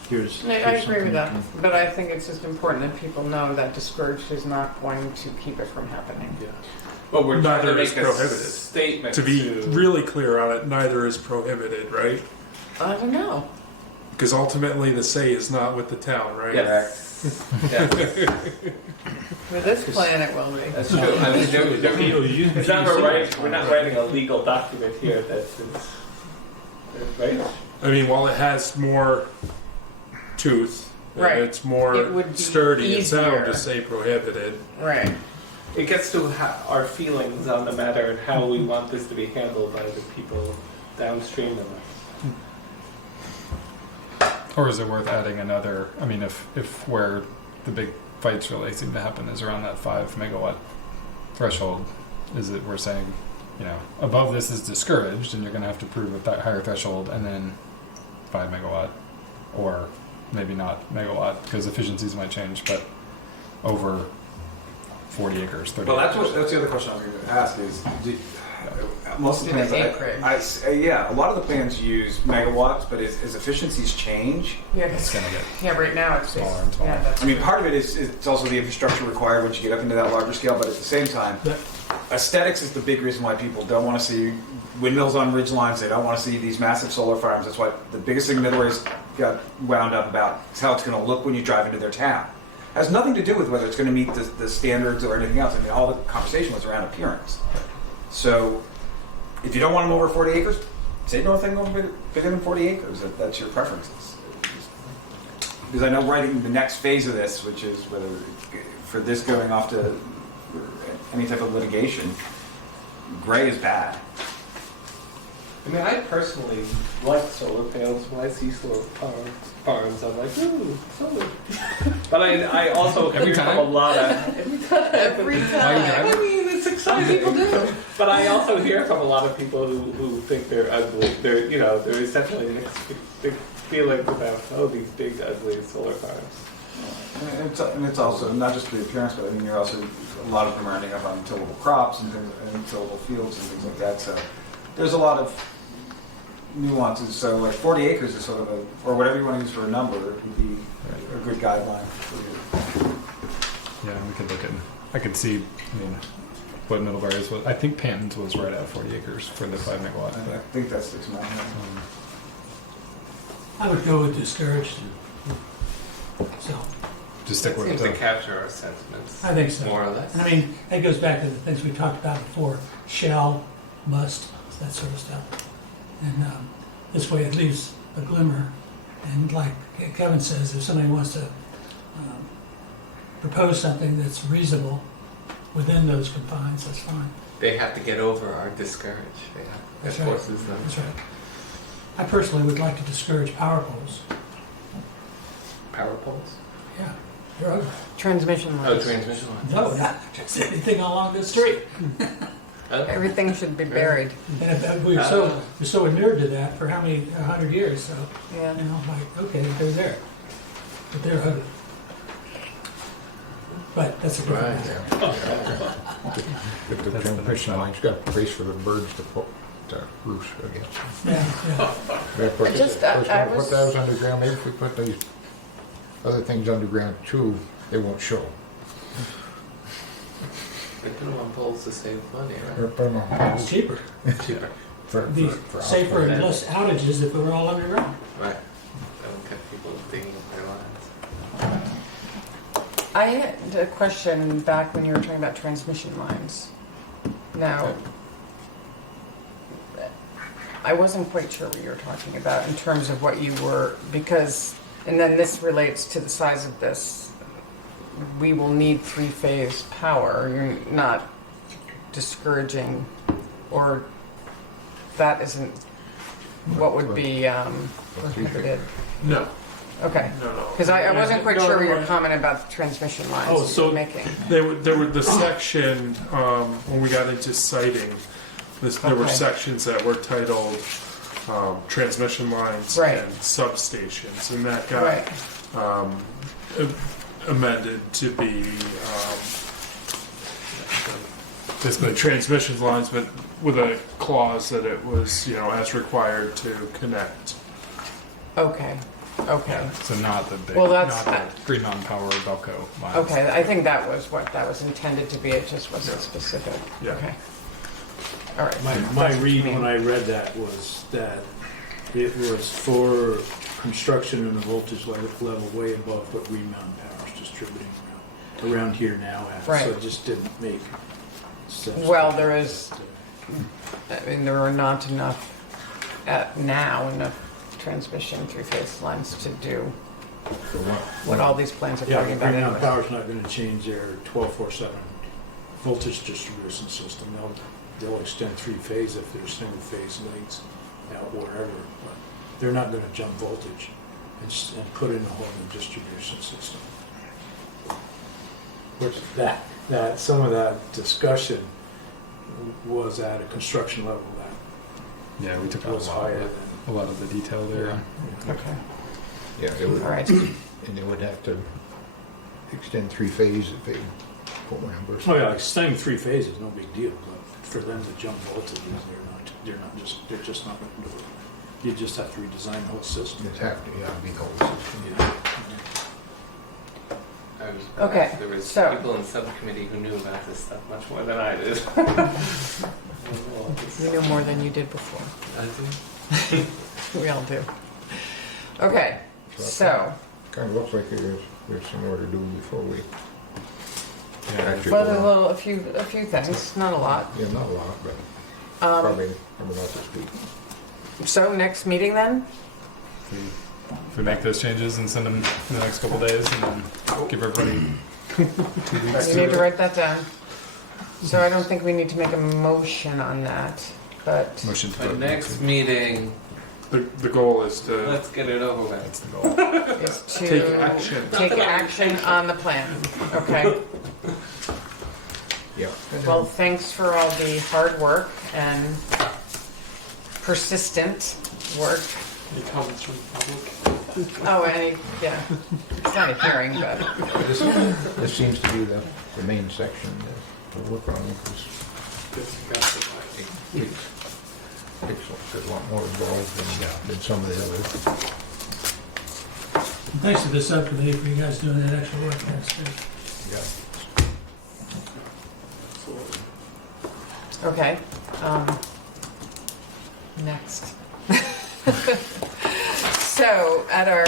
here's. I here's agree with something that, you but I think it's just important that people know that discouraged is not going to keep it from happening. can- Yeah. But we're trying to Neither is make a prohibited. statement To be really clear on it, neither is prohibited, right? I don't know. Because ultimately the say is not with the town, right? Yes. Yes. With this plan, it will be. That's true. I mean, it's not we're not writing a legal document here that's right. I mean, while it has more tooth, and Right. it's more It would be sturdy and sound easier. to say prohibited. Right. It gets to our feelings on the matter and how we want this to be handled by the people downstream of us. Or is it worth adding another? I mean, if where the big fights really seem to happen is around that 5 megawatt threshold, is it we're saying, above this is discouraged, and you're going to have to prove at that higher threshold, and then 5 megawatt, or maybe not megawatt because efficiencies might change, but over 40 acres, 30. Well, that's acres. the other question I was going to ask is, most of the Do the plans, acreage. yeah, a lot of the plans use megawatts, but as efficiencies change, Yeah, It's 'cause- going to get yeah, right now it's smaller and smaller. Yeah, that's I mean, true. part of it is it's also the infrastructure required once you get up into that larger scale, but at the same time, aesthetics is the big reason why people don't want to see windmills on ridge lines. They don't want to see these massive solar farms. That's why the biggest thing Middlebury's got wound up about is how it's going to look when you drive into their town. It has nothing to do with whether it's going to meet the standards or anything else. I mean, all the conversation was around appearance. So, if you don't want them over 40 acres, say no thing over bigger than 40 acres. That's your preferences. Because I know writing the next phase of this, which is whether for this going off to any type of litigation, gray is bad. I mean, I personally like solar panels. When I see solar farms, I'm like, ooh, solar. But I also Every hear from time? a lot of Every time. I mean, it's exciting. People do. But I also hear from a lot of people who think they're ugly. They're essentially mixed feelings about these big ugly solar farms. And it's also not just the appearance, but I mean, you're also, a lot of them are ending up on tillable crops and tillable fields and things like that. So there's a lot of nuances. So like 40 acres is sort of or whatever you want to use for a number, would be a good guideline for you. Yeah, we could look at. I could see. I mean, what Middlebury's was. I think Panton's was right at 40 acres for the 5 megawatt. And I think that sticks in my mind. I would go with discouraged. So, Just stick with Seems to it. capture our sentiments. I think so. More or less. and I mean, that goes back to the things we talked about before. Shall, must, that sort of stuff. And this way it leaves a glimmer. And like Kevin says, if somebody wants to propose something that's reasonable within those confines, that's fine. They have to get over our discourage. That's That right. forces them. That's right. I personally would like to discourage power poles. Power poles? Yeah, they're ugly. Transmission Oh, lines. transmission lines. No, not just anything along the street. Okay. Everything should be buried. And if we're so inured to that for how many 100 years, so Yeah. you know, like okay, they're there, but they're ugly. But that's a different matter. If the transmission line's got a place for the birds to put, to roost against. Yeah. Of course, Just, of course, I when we was- put those underground, maybe if we put these other things underground too, they won't show. They put them on poles to save money, Or right? put 'em on It's cheaper. Cheaper. Be for safer and outside. less outages if it were all underground. Right. That would cut people digging up their lines. I had a question back when you were talking about transmission lines. Now, I wasn't quite sure what you were talking about in terms of what you were, because, and then this relates to the size of this. We will need three-phase power. You're not discouraging, or that isn't what would be prohibited. No, Okay. no. Because I wasn't quite No, sure no, what your no. comment about the transmission lines Oh, you so- were making. There were the section, when we got into citing, there were Okay. sections that were titled transmission lines Right. and substations, and that got Right. amended to be Basically, transmission lines, but with a clause that it was, as required to connect. Okay. Okay. so not the big, Well, that's- not the Green Mountain Power Belco lines. Okay. I think that was what that was intended to be. It just wasn't specific. Yeah. Okay. All right. My That's what read you mean. when I read that was that it was for construction and a voltage level way above what Green Mountain Power is distributing around here now at. So Right. it just didn't make sense. Well, there is- I mean, there are not enough enough transmission three-phase lines to do what all these plans are Yeah, talking about Green Mountain anyway. Power's not gonna change their 12/4/7 voltage distribution system. They'll extend three-phase if there's single-phase leads out wherever, but they're not gonna jump voltage and put in a whole new distribution system. Which that some of that discussion was at a construction level Yeah, we took that out was higher than. a lot of the detail there. Okay. Yeah, it would, All right. and they would have to extend 3-phase if they put one in Bristol. Oh yeah, like staying three phases, no big deal, but for them to jump voltages, they're just not gonna do it. You just have to redesign the whole system. It's have to, yeah, be the whole system. Yeah. I was Okay, There was so- people in subcommittee who knew about this stuff much more than I did. You know more than you did before. I do. We all do. Okay. So, Kind of looks like there's some more to do before we actually well, go there's on. a few things, not a lot. Yeah, not a lot, but Um, probably, I'm not to speak. so next meeting then? If we make those changes and send them in the next couple days, and then give everybody 2 weeks You need to to write that down. So I don't think we need to make a motion on that, but motion to The vote next meeting, The goal is to let's get it over with. That's the goal. is to take action. take action on the plan. Okay. Yeah. Well, thanks for all the hard work and persistent work. Any comments from the public? Oh, yeah. It's not a hearing, but This seems to be the main section to work on, because it's a lot more involved than some of the others. Thanks to the subcommittee for you guys doing that extra work. That's good. Yeah. okay. Next. So at our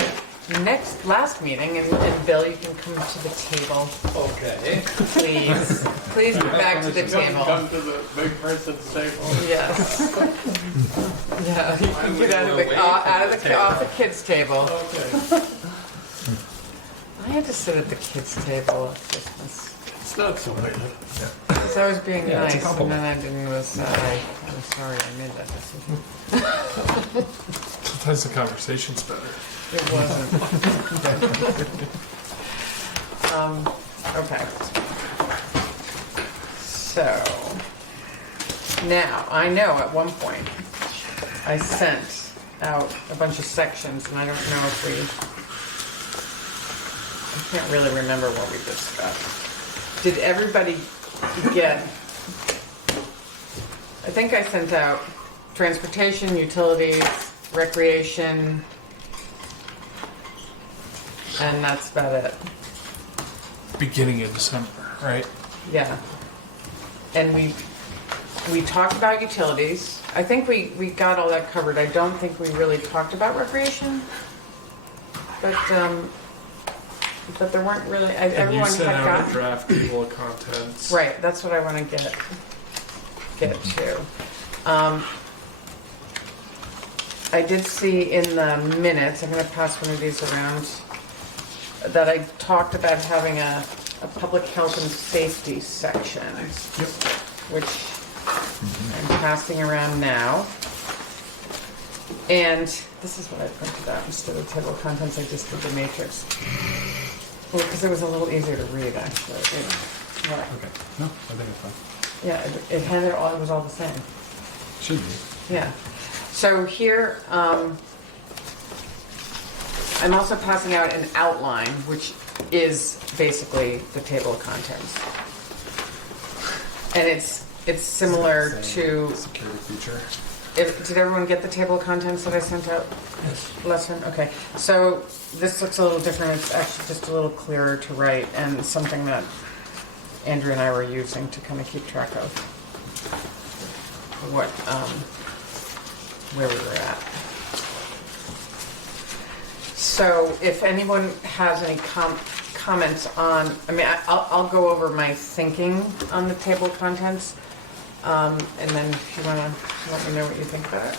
last meeting, and Bill, you can come to the table, Okay. please. Please get back to the table. Come to the big person's table. Yes. Yeah, you can get off the kids' table. Okay. I had to sit at the kids' table at Christmas. It's not so bad. Because I was being Yeah, it's a nice, and compliment. then I didn't was I'm sorry I made that decision. Sometimes the conversation's better. It wasn't. Okay. So, now, I know at one point, I sent out a bunch of sections, and I don't know if I can't really remember what we discussed. Did everybody get, I think I sent out transportation, utilities, recreation, and that's about it. Beginning of December, right? Yeah. And we talked about utilities. I think we got all that covered. I don't think we really talked about recreation. But there weren't really, And you everyone sent had out a gotten. draft table of contents. Right, that's what I want to get to. I did see in the minutes, I'm going to pass one of these around, that I talked about having a public health and safety section, which I'm passing around now. And this is what I printed out instead of table of contents. I just did the matrix. Well, because it was a little easier to read, actually. Yeah, Okay. No, I think it's fine. yeah, it had it all. It was all the same. Should be. Yeah. So here, I'm also passing out an outline, which is basically the table of contents, and it's similar to. Security feature. Did everyone get the table of contents that I sent out Yes. last time? Okay. So this looks a little different. It's actually just a little clearer to write, and something that Andrew and I were using to kind of keep track of what where we were at. So if anyone has any comments on, I mean, I'll go over my thinking on the table of contents, and then if you want to let me know what you think about it.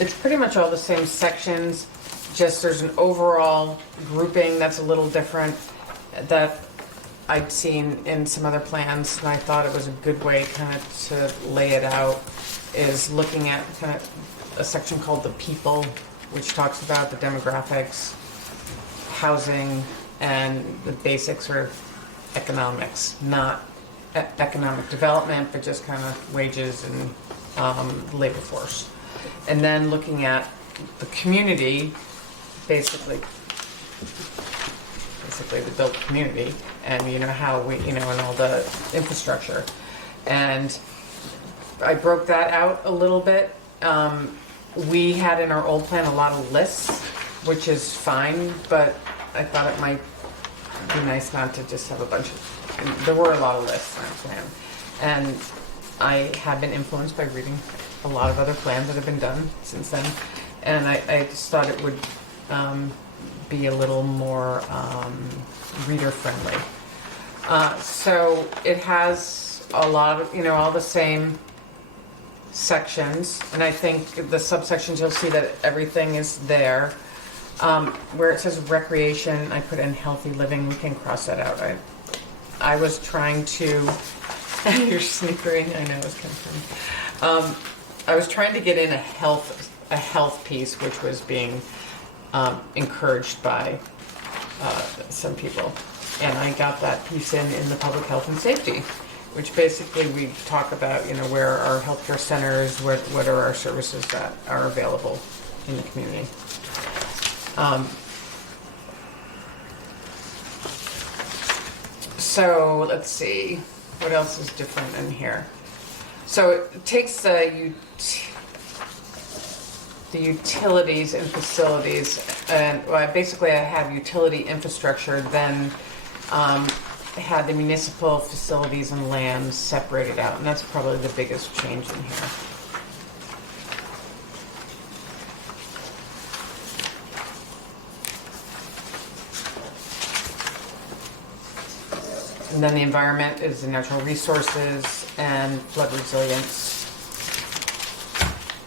It's pretty much all the same sections, just there's an overall grouping that's a little different that I'd seen in some other plans, and I thought it was a good way kind of to lay it out, is looking at kind of a section called the people, which talks about the demographics, housing, and the basic sort of economics, not economic development, but just kind of wages and labor force. And then looking at the community, basically the built community, and how we, and all the infrastructure. And I broke that out a little bit. We had in our old plan a lot of lists, which is fine, but I thought it might be nice not to just have a bunch of, there were a lot of lists in our plan. And I have been influenced by reading a lot of other plans that have been done since then. And I just thought it would be a little more reader friendly. So it has a lot of, all the same sections, and I think the subsections, you'll see that everything is there. Where it says recreation, I put in healthy living. We can cross that out. I was trying to, you're snickering, I know it's kind of funny. I was trying to get in a health piece, which was being encouraged by some people, and I got that piece in the public health and safety, which basically we talk about, where are our healthcare centers, what are our services that are available in the community. So let's see, what else is different in here? So it takes the utilities and facilities, and basically I have utility infrastructure, then had the municipal facilities and lands separated out, and that's probably the biggest change in here. And then the environment is the natural resources and flood resilience.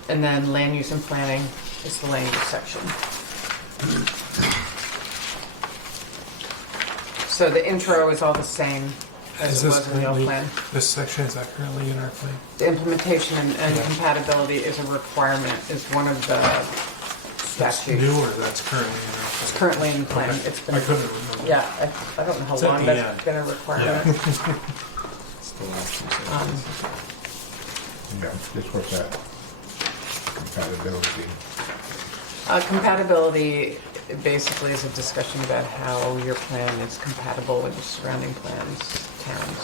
And then land use and planning is the land use section. So the intro is all the same as it was in the old plan. This section, is that currently in our plan? The implementation and compatibility is a requirement, is one of the That's statutes. new or that's currently in our It's plan? currently in the plan. Okay. It's been, I couldn't remember. yeah, I don't know how It's at long the that's end. been a requirement. It's the last few sentences. Yeah, this was that compatibility. Compatibility basically is a discussion about how your plan is compatible with the surrounding plans, towns.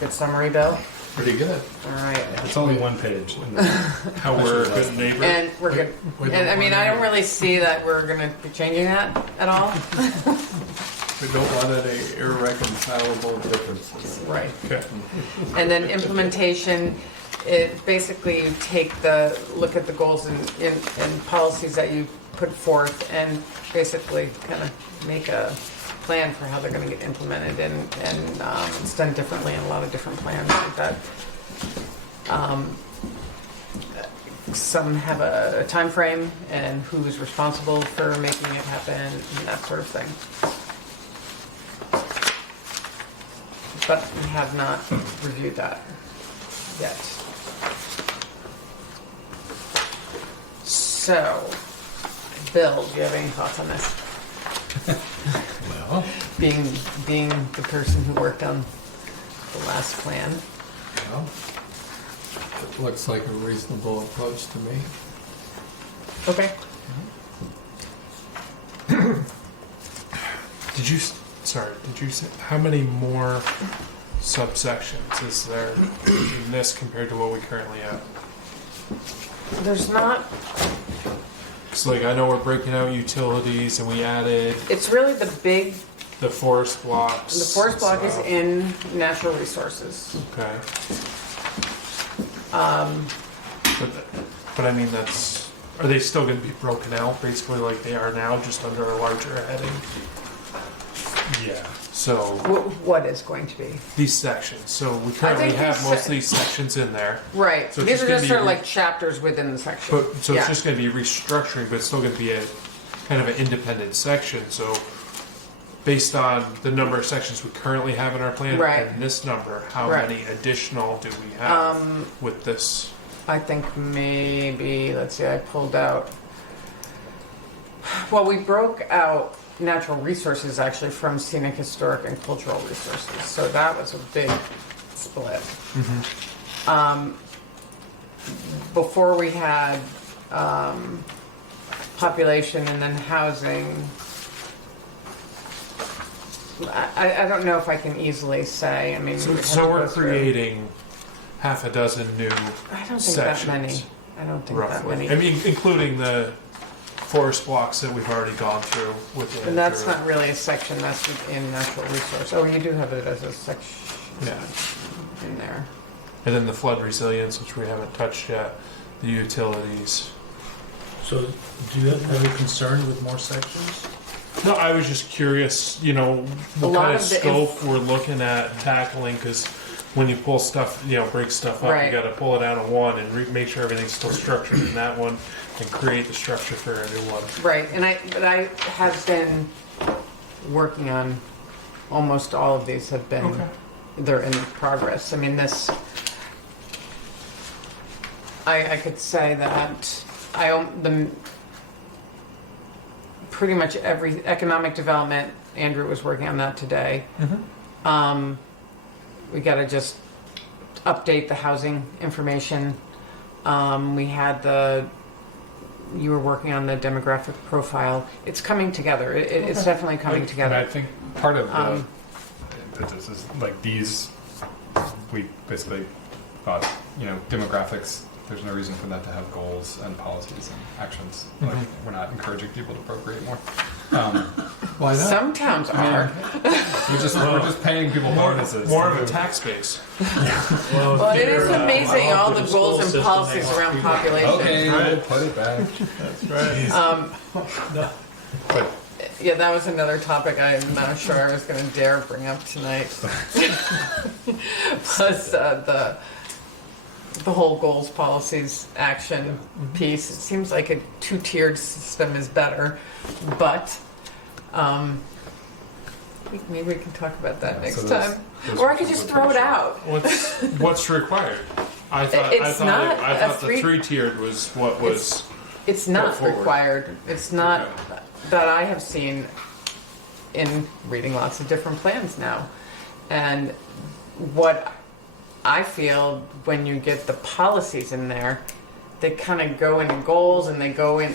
Good summary, Bill? Pretty good. All right. It's only one page. How we're a good neighbor. And we're good. We And I don't mean, want I don't any- really see that we're gonna be changing that at all. We don't want any irreconcilable differences. Right. Okay. And then implementation, it basically you take look at the goals and policies that you put forth and basically kind of make a plan for how they're gonna get implemented and it's done differently in a lot of different plans like that. Some have a time frame and who's responsible for making it happen and that sort of thing. But we have not reviewed that yet. So, Bill, do you have any thoughts on this? Well, Being the person who worked on the last plan. well, it looks like a reasonable approach to me. Okay. Did you say, how many more subsections is there in this compared to what we currently have? There's not, Because like I know we're breaking out utilities and we added it's really the the forest blocks. the forest block is stuff. in natural resources. Okay. But I mean are they still going to be broken out basically like they are now, just under a larger heading? Yeah. So What is going to be? these sections. So we currently think have these most of these sections in there. Right, So it's these just are gonna just be sort of like chapters within the section. But so Yeah. it's just going to be restructuring, but it's still going to be a kind of an independent section. So based on the number of sections we currently have in our plan Right. and this number, how Right. many additional do we have with this? I think maybe, let's see, I pulled out, well, we broke out natural resources actually from scenic, historic, and cultural resources. So that was a big split. Before we had population and then housing. I don't know if I can easily say, I mean. we'd have to So go we're through. creating half a dozen new I don't think sections. that many. I don't think that roughly. many. I mean, including the forest blocks that we've already gone through with the. And that's not really a section, that's in natural resource. Oh, you do have it as a section Yeah. in there. And then the flood resilience, which we haven't touched yet, the utilities. So, do you have any concern with more sections? No, I was just curious, you know, what lot kind of of the scope we're looking at tackling, because when you pull stuff, you know, break stuff up, Right. you got to pull it out of one and make sure everything's still structured in that one, and create the structure for a new one. Right, but I have been working on, almost all of these have been, Okay. they're in progress. I mean, this, I could say that pretty much every economic development, Andrew was working on that today. We gotta just update the housing information. We had you were working on the demographic profile. It's coming together. It's definitely coming And I together. think part of Um, this is like these, we basically thought, you know, demographics, there's no reason for that to have goals and policies and actions. Like, we're not encouraging people to procreate more. Why not? Some towns are. We're just paying people bonuses. More of a tax base. Well, it is amazing all the goals and policies around population. Okay, we'll put it back. That's right. But Yeah, that was another topic I'm not sure I was going to dare bring up tonight. Plus the whole goals, policies, action piece. It seems like a two-tiered system is better, but maybe we can talk about that next so time. Or I could just throw it out. What's required? I thought the three-tiered was what was. It's not forward. required. It's not that I have seen in reading lots of different plans now. And what I feel when you get the policies in there, they kind of go into goals and they go in.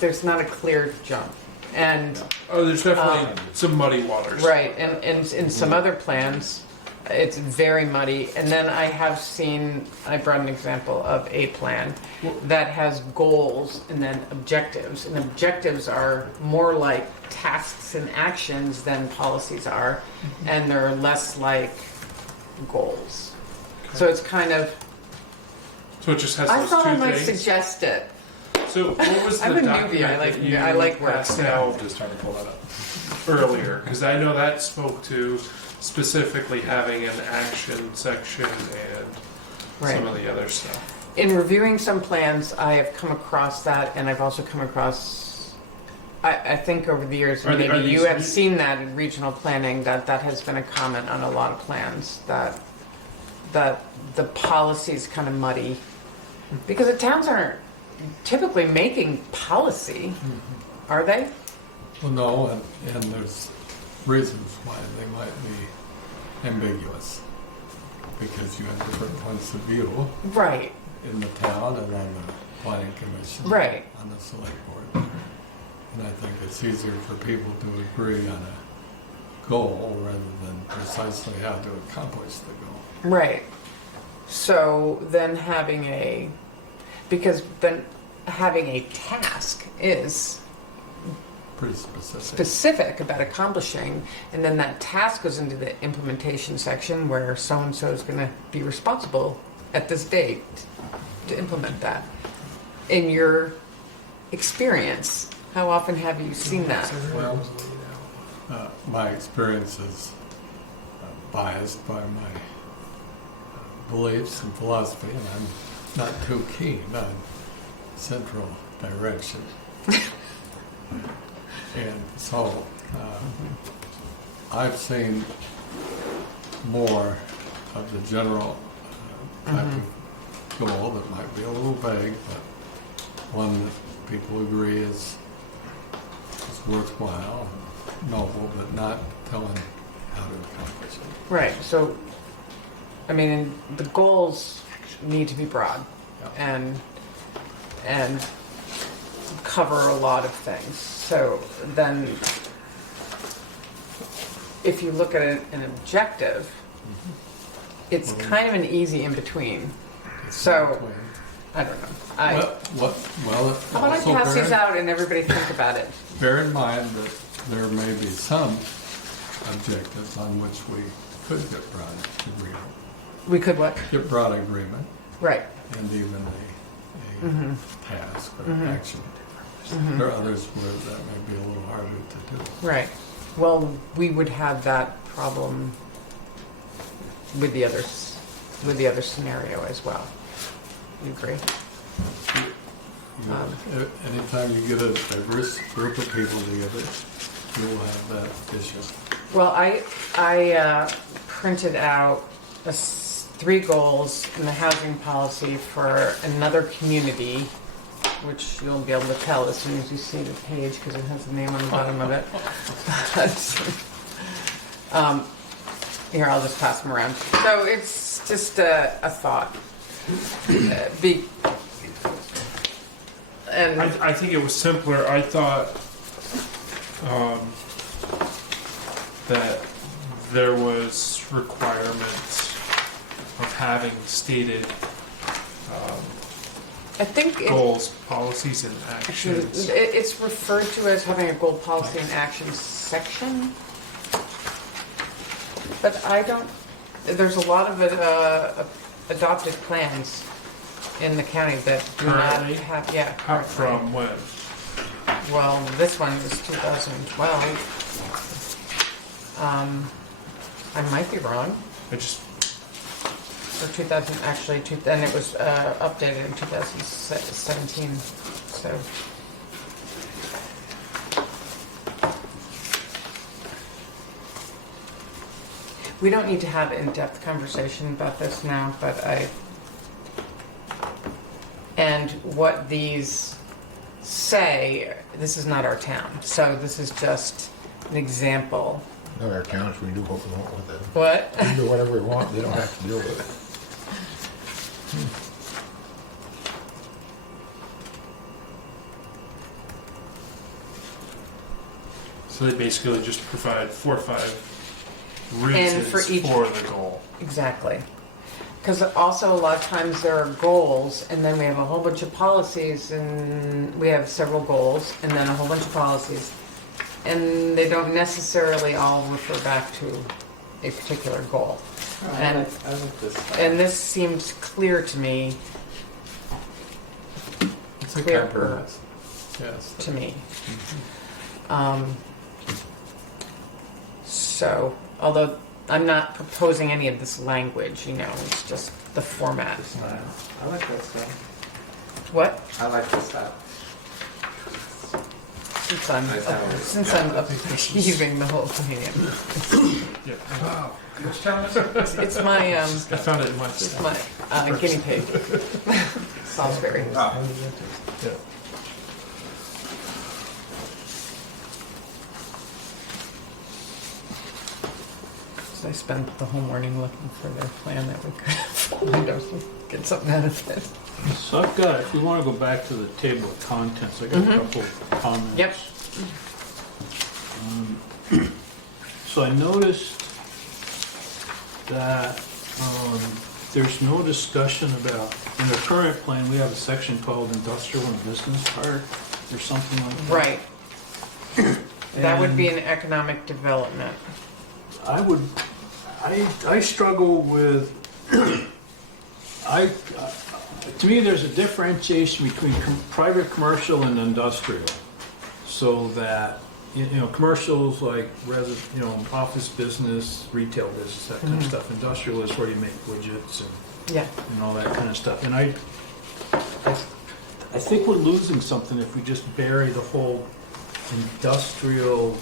There's not a clear jump. And There's definitely some muddy waters. right, and in some other plans, it's very muddy. And then I brought an example of a plan that has goals and then objectives. And objectives are more like tasks and actions than policies are, and they're less like goals. So it's kind of. So it just has I those thought I two might things. suggest it. So what was the I'm a newbie. document that you I like where passed it's out Just trying to pull that up. earlier? Because I know that spoke to specifically having an action section and some of the other stuff. In reviewing some plans, I have come across that, and I've also come across, I think over the years, Are maybe you these- have seen that in regional planning, that has been a comment on a lot of plans, that the policy's kind of muddy. Because the towns aren't typically making policy, are they? Well, no, and there's reasons why they might be ambiguous. Because you have different points of view Right, in the town and on the planning commission. Right. On the select board. And I think it's easier for people to agree on a goal rather than precisely how to accomplish the goal. right. So then because then having a task is Pretty specific. specific about accomplishing, and then that task goes into the implementation section where so-and-so is going to be responsible at this date to implement that. In your experience, how often have you seen that? Well, my experience is biased by my beliefs and philosophy, and I'm not too keen on central direction. And so I've seen more of the general type of goal that might be a little vague, but one that people agree is worthwhile, noble, but not telling how to accomplish it. Right. So, I mean, the goals need to be broad and cover a lot of things. So then, if you look at an objective, it's kind of an easy in between. So, I don't know. Well, How about I also pass these out and everybody think about it? bear in mind that there may be some objectives on which we could get broad agreement. We could what? Get broad agreement Right. and even a task or action. There are others where that may be a little harder to do. Right. Well, we would have that problem with the other scenario as well. You agree? Anytime you get a diverse group of people together, you will have that issue. Well, I printed out 3 goals in the housing policy for another community, which you'll be able to tell as soon as you see the page because it has the name on the bottom of it. Here, I'll just pass them around. So it's just a thought. And I think it was simpler. I thought that there was requirements of having stated I think goals, policies, and actions. it's referred to as having a goal, policy, and action section. But I don't. There's a lot of adopted plans in the county that do not Currently? have. Yeah. How, currently. from when? well, this one was 2012. I might be wrong. I just, Or 2000, actually, and it was updated in 2017, so. We don't need to have in-depth conversation about this now, but and what these say, this is not our town, so this is just an example. Not our towns, we do what we want with it. What? We do whatever we want, they don't have to deal with it. so they basically just provide 4 or 5 reasons for each- for the goal. Exactly. Because also a lot of times there are goals, and then we have a whole bunch of policies, and we have several goals, and then a whole bunch of policies. And they don't necessarily all refer back to a particular goal. I like this. And this seems clear to me, It's like Clear. compromise. Yes. to me. So, although I'm not proposing any of this language, it's just the format. I like this stuff. What? I like this stuff. Since I'm upheaving the whole thing. Yeah. It's my, I found it in my it's my guinea pig. Salisbury. Oh, Yeah. So I spent the whole morning looking for their plan that we could find out, get something out of it. So I've got, if we want to go back to the table of contents, I got a couple of comments. Yep. So I noticed that there's no discussion about, in the current plan, we have a section called industrial and business park or something like that. Right. That would be And an economic development. I struggle with, to me, there's a differentiation between private commercial and industrial. So that, commercials like office business, retail business, that kind of stuff. Industrial is where you make widgets Yeah. and all that kind of stuff. And I think we're losing something if we just bury the whole industrial.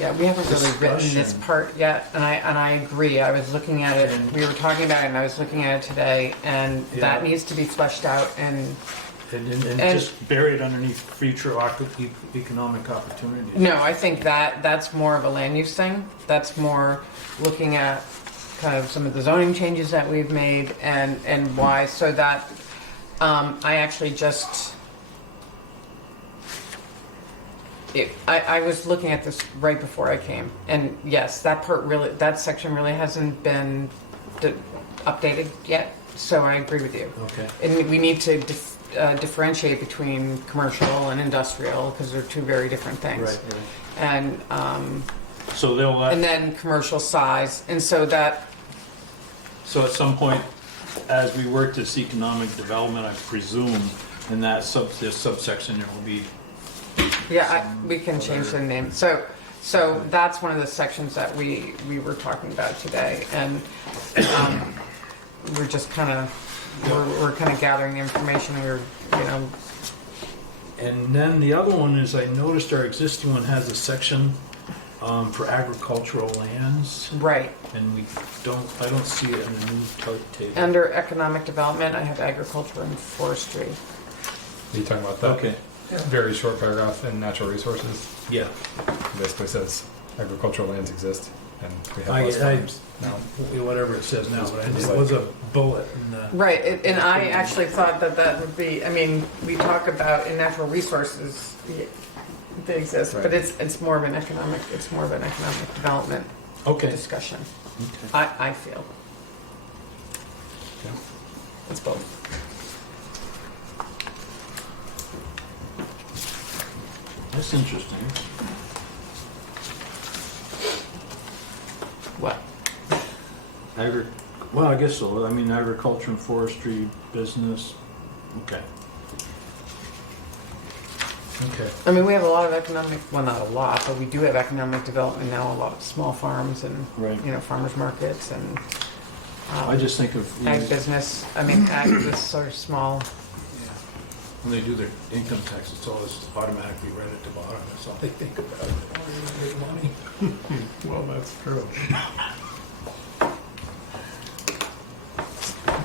Yeah, we haven't really written this Discussion. part yet, and I agree. I was looking at it, and we were talking about it, and I was looking at it today, and that Yeah. needs to be fleshed out. And And just bury it underneath future economic opportunities. no, I think that's more of a land use thing. That's more looking at kind of some of the zoning changes that we've made and why. So that I actually just. I was looking at this right before I came, and yes, that section really hasn't been updated yet. So I agree with you. Okay. And we need to differentiate between commercial and industrial because they're two very different things. Right. And So they'll let. and then commercial size, and so that So at some point, as we work this economic development, I presume, in that this subsection, there will be. we can change the name. So that's one of the sections that we were talking about today, and we're just kind of we're kind of gathering the information. And then the other one is, I noticed our existing one has a section for agricultural lands, Right. and I don't see it in the new table. Under economic development, I have agriculture and forestry. Are you talking about that? Okay, Very short paragraph in natural resources. yeah. It basically says agricultural lands exist and we have I- less I- farms now. Whatever it says now, but It's it was a bullet in the. Right, and I actually thought that would be, we talk about in natural resources, they exist, but Right. it's more of an economic development Okay. discussion, Okay. I feel. Yeah. It's both. That's interesting. What? Well, I guess so. Agriculture and forestry business. Okay. Okay. I mean, we have a lot of economic, well, not a lot, but we do have economic development now, a lot of small farms and, Right. farmers markets and I just think of, you know, ag business. I mean, ag is sort of small. yeah, when they do their income tax, it's all just automatically right at the bottom. That's all they think about. They want to make money. Well, that's true.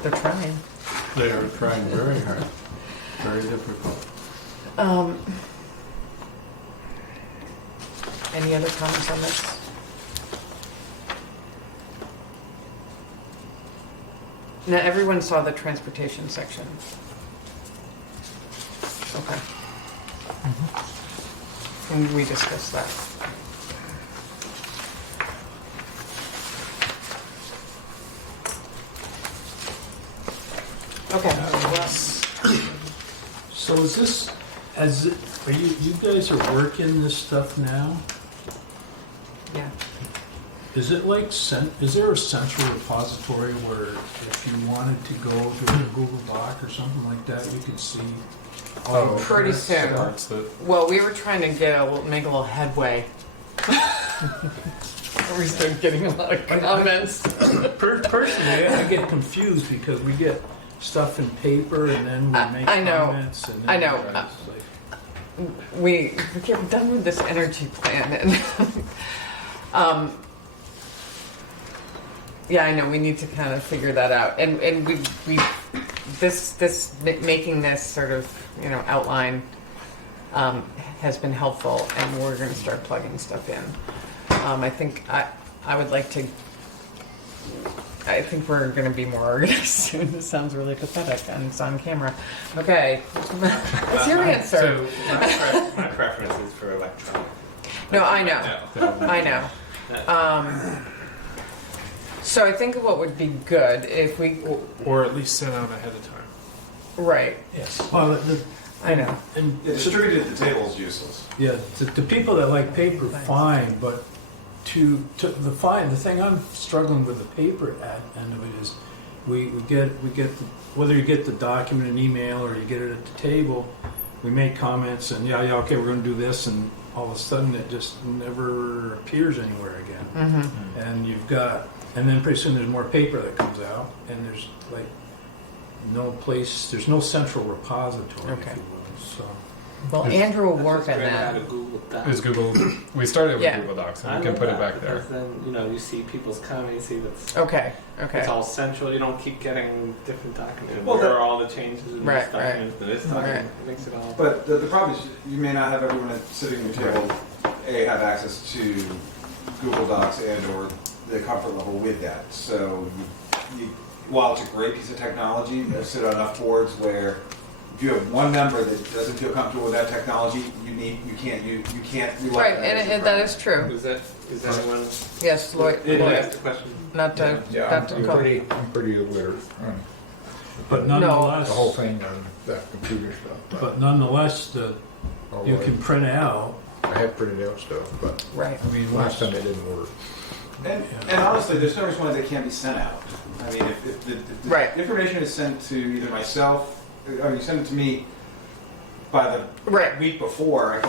They're trying. They are trying very hard, very difficult. Any other comments on this? Now, everyone saw the transportation section. Okay. And we discussed that. Okay. So is this, are you guys are working this stuff now? Yeah. Is it like, is there a central repository where if you wanted to go to a Google Doc or something like that, you could see? all of Pretty it? soon. Parts that Well, we were trying to make a little headway. We started getting a lot of comments. Personally, I get confused because we get stuff in paper and then we make I know. comments and then. I know. it's like- We get done with this energy plan and yeah, I know, we need to kind of figure that out. And we making this sort of, outline has been helpful, and we're going to start plugging stuff in. I think I think we're going to be more organized soon. This sounds really pathetic, and it's on camera. Okay, what's your answer? So my preference is for electronic. No, I know. I know. So I think what would be good if we, Or at least sent out ahead of time. right, Yes. Well, I know. and Yeah, distributed at the table is useless. yeah, the people that like paper, fine, but the thing I'm struggling with the paper end of it is we get whether you get the document in email or you get it at the table, we make comments and okay, we're going to do this, and all of a sudden it just never appears anywhere again. Mm-hmm. And then pretty soon there's more paper that comes out, and there's like there's no central repository, Okay. if you will. So Well, Andrew will work on that. Google Docs. is Google. We started with Yeah. Google Docs, I and we can love put it that back there. because then you see people's comments, see that's Okay, it's okay. all central. You don't keep getting different documents. Well, Where that- are all the changes in Right, this document to this document? Right. It makes it all. But the problem is you may not have everyone sitting at your table, have access to Google Docs and or the comfort level with that. So while it's a great piece of technology, you sit on enough boards where if you have one member that doesn't feel comfortable with that technology, you can't rely Right, on that. and that is true. Is anyone? Yes, Lloyd, Can I Lloyd, ask a question? not to, Yeah, not to I'm call. I'm pretty aware on but nonetheless, the whole thing on that computer stuff. but nonetheless, you can print out. I have printed out stuff, but Right. I mean, last time it didn't work. And honestly, there's no reason why they can't be sent out. I mean, if the Right. information is sent to either myself, or you send it to me by the Right. week before,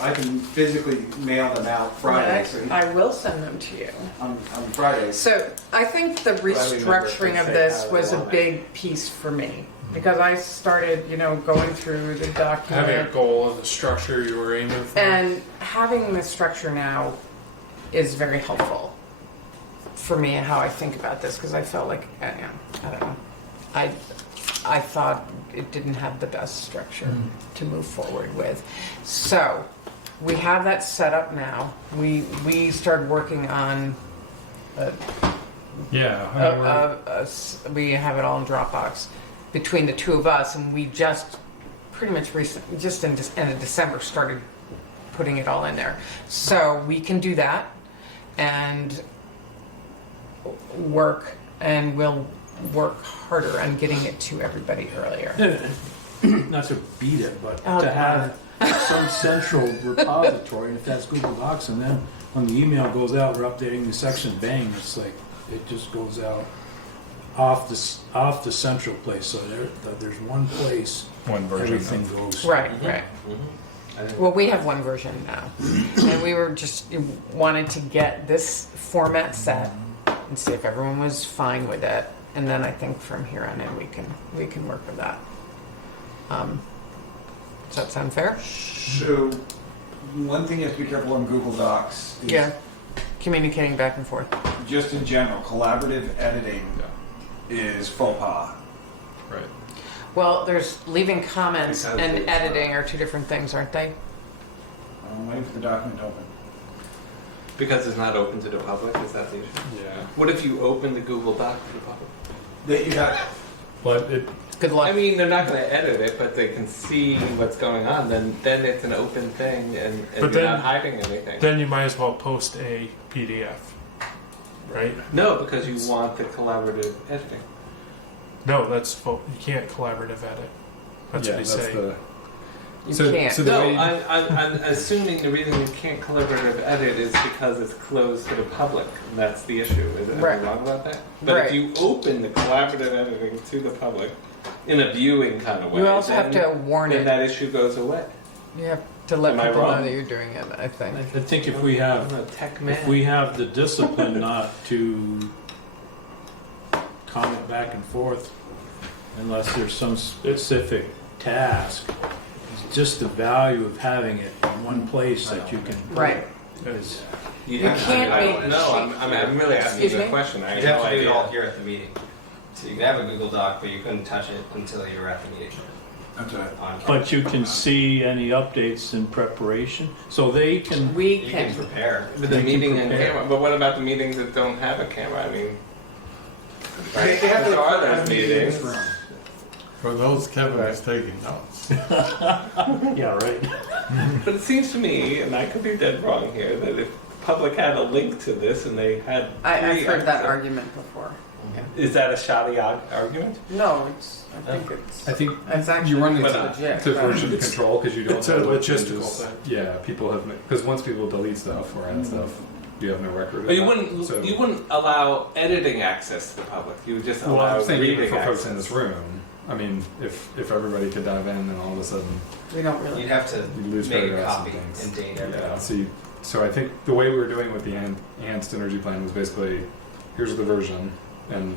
I can physically mail them out Friday. So I will send them to you. on Fridays. So I think the restructuring of this was a big piece for me, because I started, going through the Having a document, goal of the structure you were aiming for. and having the structure now is very helpful for me and how I think about this, because I felt like, I don't know, I thought it didn't have the best structure to move forward with. So we have that set up now. We started working on Yeah, I mean, we're- we have it all in Dropbox between the two of us, and we just pretty much just in the end of December started putting it all in there. So we can do that and we'll work harder on getting it to everybody earlier. Not to beat it, but Oh, to have some central repository, and if that's Google Docs, and then when the email goes out, we're updating the section, bang, it's like, it just goes out off the central place, so there's one place one version. everything Of, goes. Right, right. Well, we have one version now, and we were just wanted to get this format set and see if everyone was fine with it, and then I think from here on in we can work with that. Does that sound fair? So, one thing you have to be careful on Google Docs is Yeah, communicating back and forth. just in general, collaborative editing is faux pas. Right. Well, there's leaving comments Because and it's, editing are two different things, aren't they? I'm waiting for the document to open. Because it's not open to the public, is that the issue? Yeah. What if you open the Google Doc to the public? That you got. But it, Good luck. I mean, they're not going to edit it, but they can see what's going on. Then it's an open thing, and But you're then- not hiding anything. Then you might as well post a PDF, right? No, because you want the collaborative editing. No, you can't collaborative edit. That's yeah, what he's that's saying. the. You so, can't. So the No, way, I'm assuming the reason you can't collaborative edit is because it's closed to the public. And that's the issue. Am Right. I wrong about that? But Right. if you open the collaborative editing to the public in a viewing kind of way, You also have then, to warn then it. that issue goes away. You have to let Am I people know wrong? that you're doing it, I think. I think if we have, I'm a tech man. if we have the discipline not to comment back and forth unless there's some specific task, it's just the value of having it in one place that you can. put Right. it is- You can't I make don't know. I'm really asking Excuse you a me? question. I have You have no to do it all idea. here at the meeting. So you can have a Google Doc, but you couldn't touch it until you were at the meeting. That's right. On camera. But you can see any updates in preparation, so they can, We You can can. prepare. With the They can meeting and prepare. camera, but what about the meetings that don't have a camera? I mean, They have to there are those have meetings meetings. room. For those Kevin is taking notes. yeah, right. But it seems to me, and I could be dead wrong here, that if the public had a link to this and they had, I've three heard that episodes- argument before. Is that a shoddy argument? No, I think I think it's actually you run into legit. to but- version control because you don't It's know a what logistical changes. thing. Yeah, people have because once people delete stuff or add stuff, you have no record. Of But you that. wouldn't. So, You wouldn't allow editing access to the public. You would just well, allow I'm saying even reading for access. folks in this room. I mean, if everybody could dive in, and all of a sudden We don't really. You'd have to you lose make a paragraphs copy and things. and date Yeah. everything. So I think the way we were doing with the enhanced energy plan was basically, here's the version, and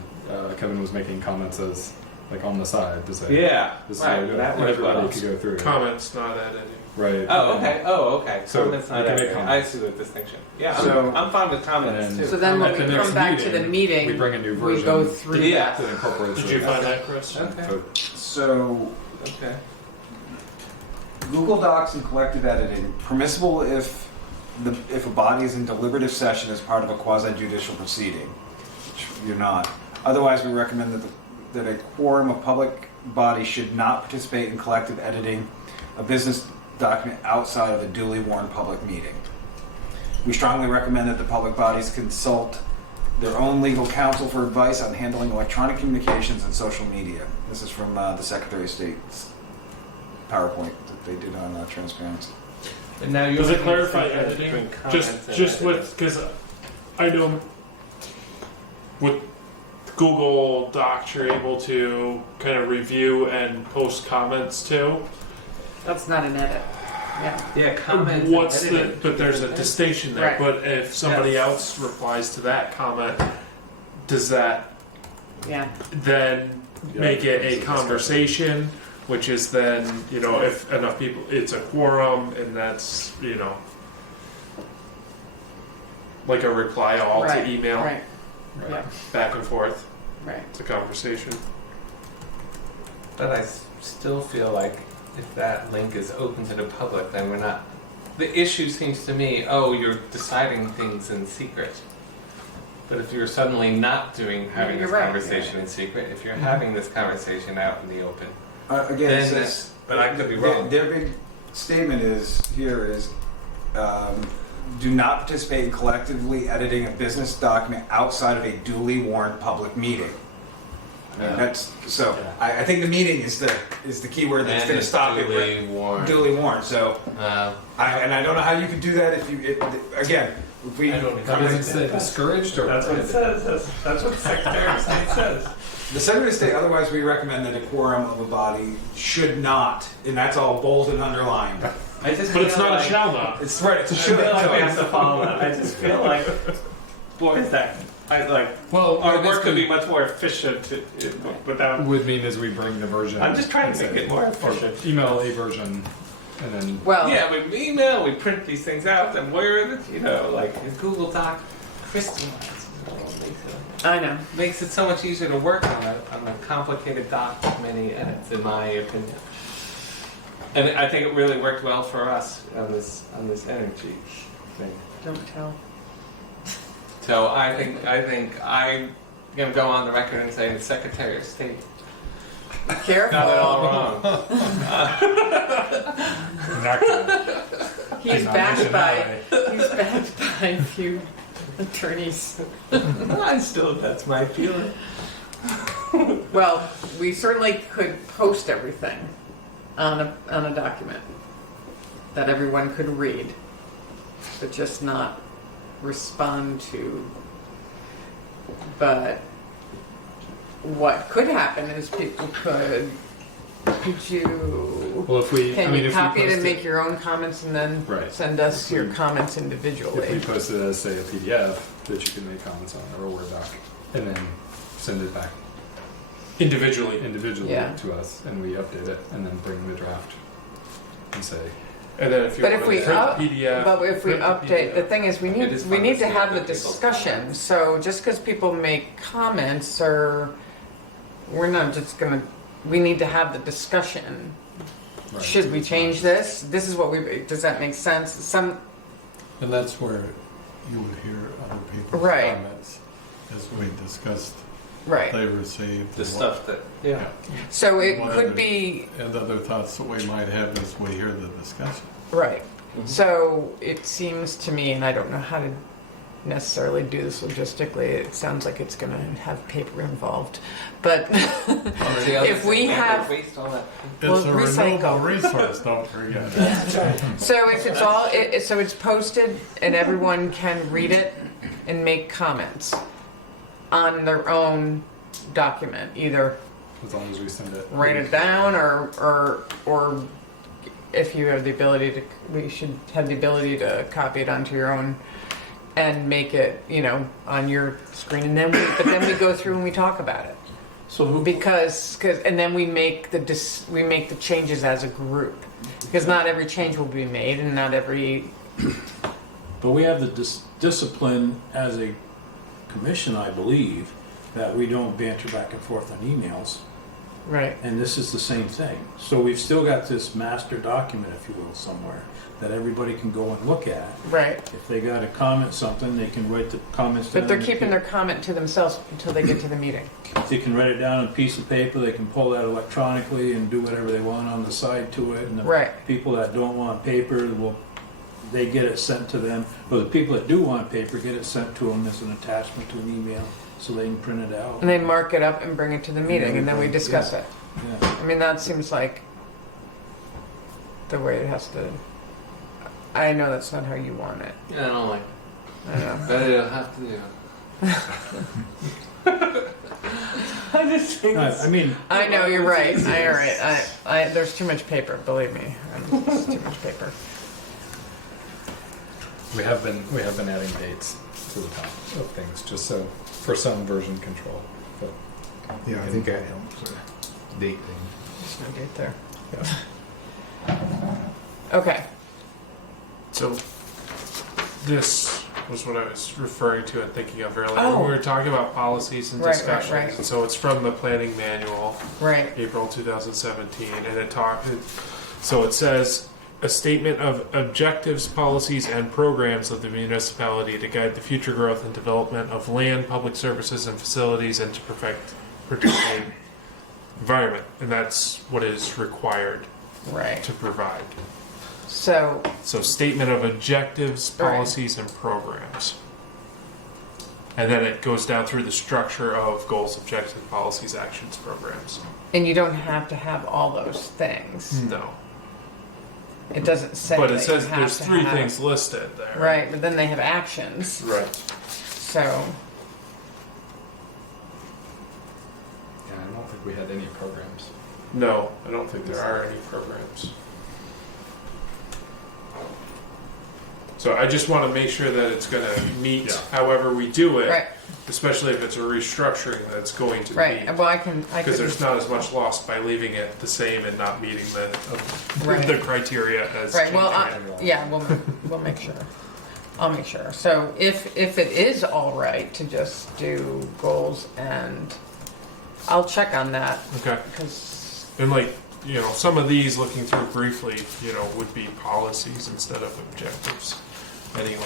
Kevin was making comments as like on the side to say, Yeah. this is how Right. we do it. That And works everybody well. could go through. Comments, not editing. Right. Oh, okay. Oh, okay. So Comments, not you can make editing. comments. I see the distinction. Yeah, So- I'm fine with comments And too. So then when At we the next come back to the meeting, we bring a new we version. go through Yeah. that. that incorporates. Did you it. find that, Chris? Okay. So, Okay. Google Docs and collective editing permissible if a body is in deliberative session as part of a quasi judicial proceeding, which you're not. Otherwise, we recommend that a quorum of public body should not participate in collective editing a business document outside of a duly warned public meeting. We strongly recommend that the public bodies consult their own legal counsel for advice on handling electronic communications and social media. This is from the Secretary of State's PowerPoint that they did on transparency. And now Does it clarify editing? Just with, because I know with Google Docs you're able to kind of review and post comments to. That's not an edit. Yeah. Yeah, comments. What's and the? editing. But there's a distinction there. Right. But if somebody Yes. else replies to that comment, does that Yeah. then make it a conversation? Which is then, if enough people, it's a quorum, and that's, like a reply all Right, to email, Right. Right. Yeah. back and forth. Right. It's a conversation. But I still feel like if that link is open to the public, then we're not. The issue seems to me, you're deciding things in secret. But if you're suddenly not having You're this right, conversation in secret, if you're having this conversation out in the open, Again, then it says, but I could be wrong. Their big statement is do not participate in collectively editing a business document outside of a duly warned public meeting. I mean, that's so. I think the meeting is the key word that's going to stop it. Duly warned. Duly warned. So, I don't know how you could do that if we. I don't know. Does it say discouraged or? That's what it says. That's what the Secretary of State says. The Secretary of State, otherwise we recommend that a quorum of a body should not, and that's all bold and underlined, I just But it's feel not like, a shall not. It's right. It's a should. I feel like we have to follow that. I just feel like, boy, is that Well, our this work could be much more efficient without. would mean as we bring the version. I'm just trying to make say, it more or efficient. email a version, and then Well, Yeah, we email, we print these things out, and where like a Google Doc crystallizes it all, I know. makes it so much easier to work on a complicated doc with many edits, in my opinion. And I think it really worked well for us on this energy thing. Don't tell. So I think I'm gonna go on the record and say the Secretary of State Careful. got it all wrong. not gonna. He's backed by a few attorneys. That's my feeling. Well, we certainly could post everything on a document that everyone could read, but just not respond to. But what could happen is people could you Well, if we, can I mean, you if copy we it post and make your own comments and then Right. send us your comments if we individually? post it as say a PDF that you can make comments on or a Word doc, and then send it back Individually. Yeah. to us, and we update it, and then bring the draft and say, And then if you But want if to we print up- the PDF, But if we print the update, the PDF. thing is, we It is need fun to to see have the other people's discussion. comments. So just because people make comments, or we're not just gonna. We need to have the discussion. right, Should we change this? This is what we. Does that make sense? And that's where you would hear other people's Right. comments, as we discussed, Right. they received. The and stuff that So it What could other- be And other thoughts that we might have as we hear the discussion. right. So it seems to me, and I don't know how to necessarily do this logistically. It sounds like it's going to have paper involved, but if we have. waste all that. Well, It's a recycle. renewable resource, don't forget. That's right. So if it's all, so it's posted and everyone can read it and make comments on their own document, either as long as we send it. write it down or if you have the ability to, we should have the ability to copy it onto your own and make it, on your screen, and then but then we go through and we talk about it. So who, Because and then we make the changes as a group, because not every change will be made and not every. but we have the discipline as a commission, I believe, that we don't banter back and forth on emails. Right. And this is the same thing. So we've still got this master document, if you will, somewhere that everybody can go and look at. Right. If they got to comment something, they can write the comments down. But they're on a keeping piece- their comment to themselves until they get to the meeting. They can write it down on a piece of paper. They can pull that electronically and do whatever they want on the side to it. And the Right. people that don't want paper they get it sent to them. Or the people that do want paper get it sent to them as an attachment to an email, so they can print it out. And they mark it up and bring it to the meeting, and then we discuss it. Yeah. I mean, that seems like the way it has to. I know that's not how you want it. Yeah, I don't like. I know. But it'll have to do. I just think. I mean, I know you're right. You're right. There's too much paper. Believe me, it's too much paper. We have been adding dates to the top of things, just so for some version control. But Yeah, I think that helps. Date thing. There's no date there. yeah. Okay. So this was what I was referring to and thinking of earlier. Oh. We were talking about policies and Right, discussions. right. And so it's from the planning manual, Right. April 2017, and so it says a statement of objectives, policies, and programs of the municipality to guide the future growth and development of land, public services, and facilities, and to protect the environment. And that's what is required Right. to provide. So So statement of objectives, Right. policies, and programs. And then it goes down through the structure of goals, objectives, policies, actions, programs. and you don't have to have all those things. No. It doesn't say. But it that says you have there's to three have- things listed there. Right, but then they have actions. Right. So Yeah, I don't think we had any programs. No, I don't think there are any programs. So I just want to make sure that it's going to meet Yeah. however we do it, Right, especially if it's a restructuring that's going to right. be. Well, I can. Because there's not as much loss by leaving it the same and not meeting Right. the criteria as Right. Well, changing it. yeah. We'll make sure. I'll make sure. So if it is all right to just do goals, and I'll check on that Okay. because And like, some of these looking through briefly, would be policies instead of objectives anyway,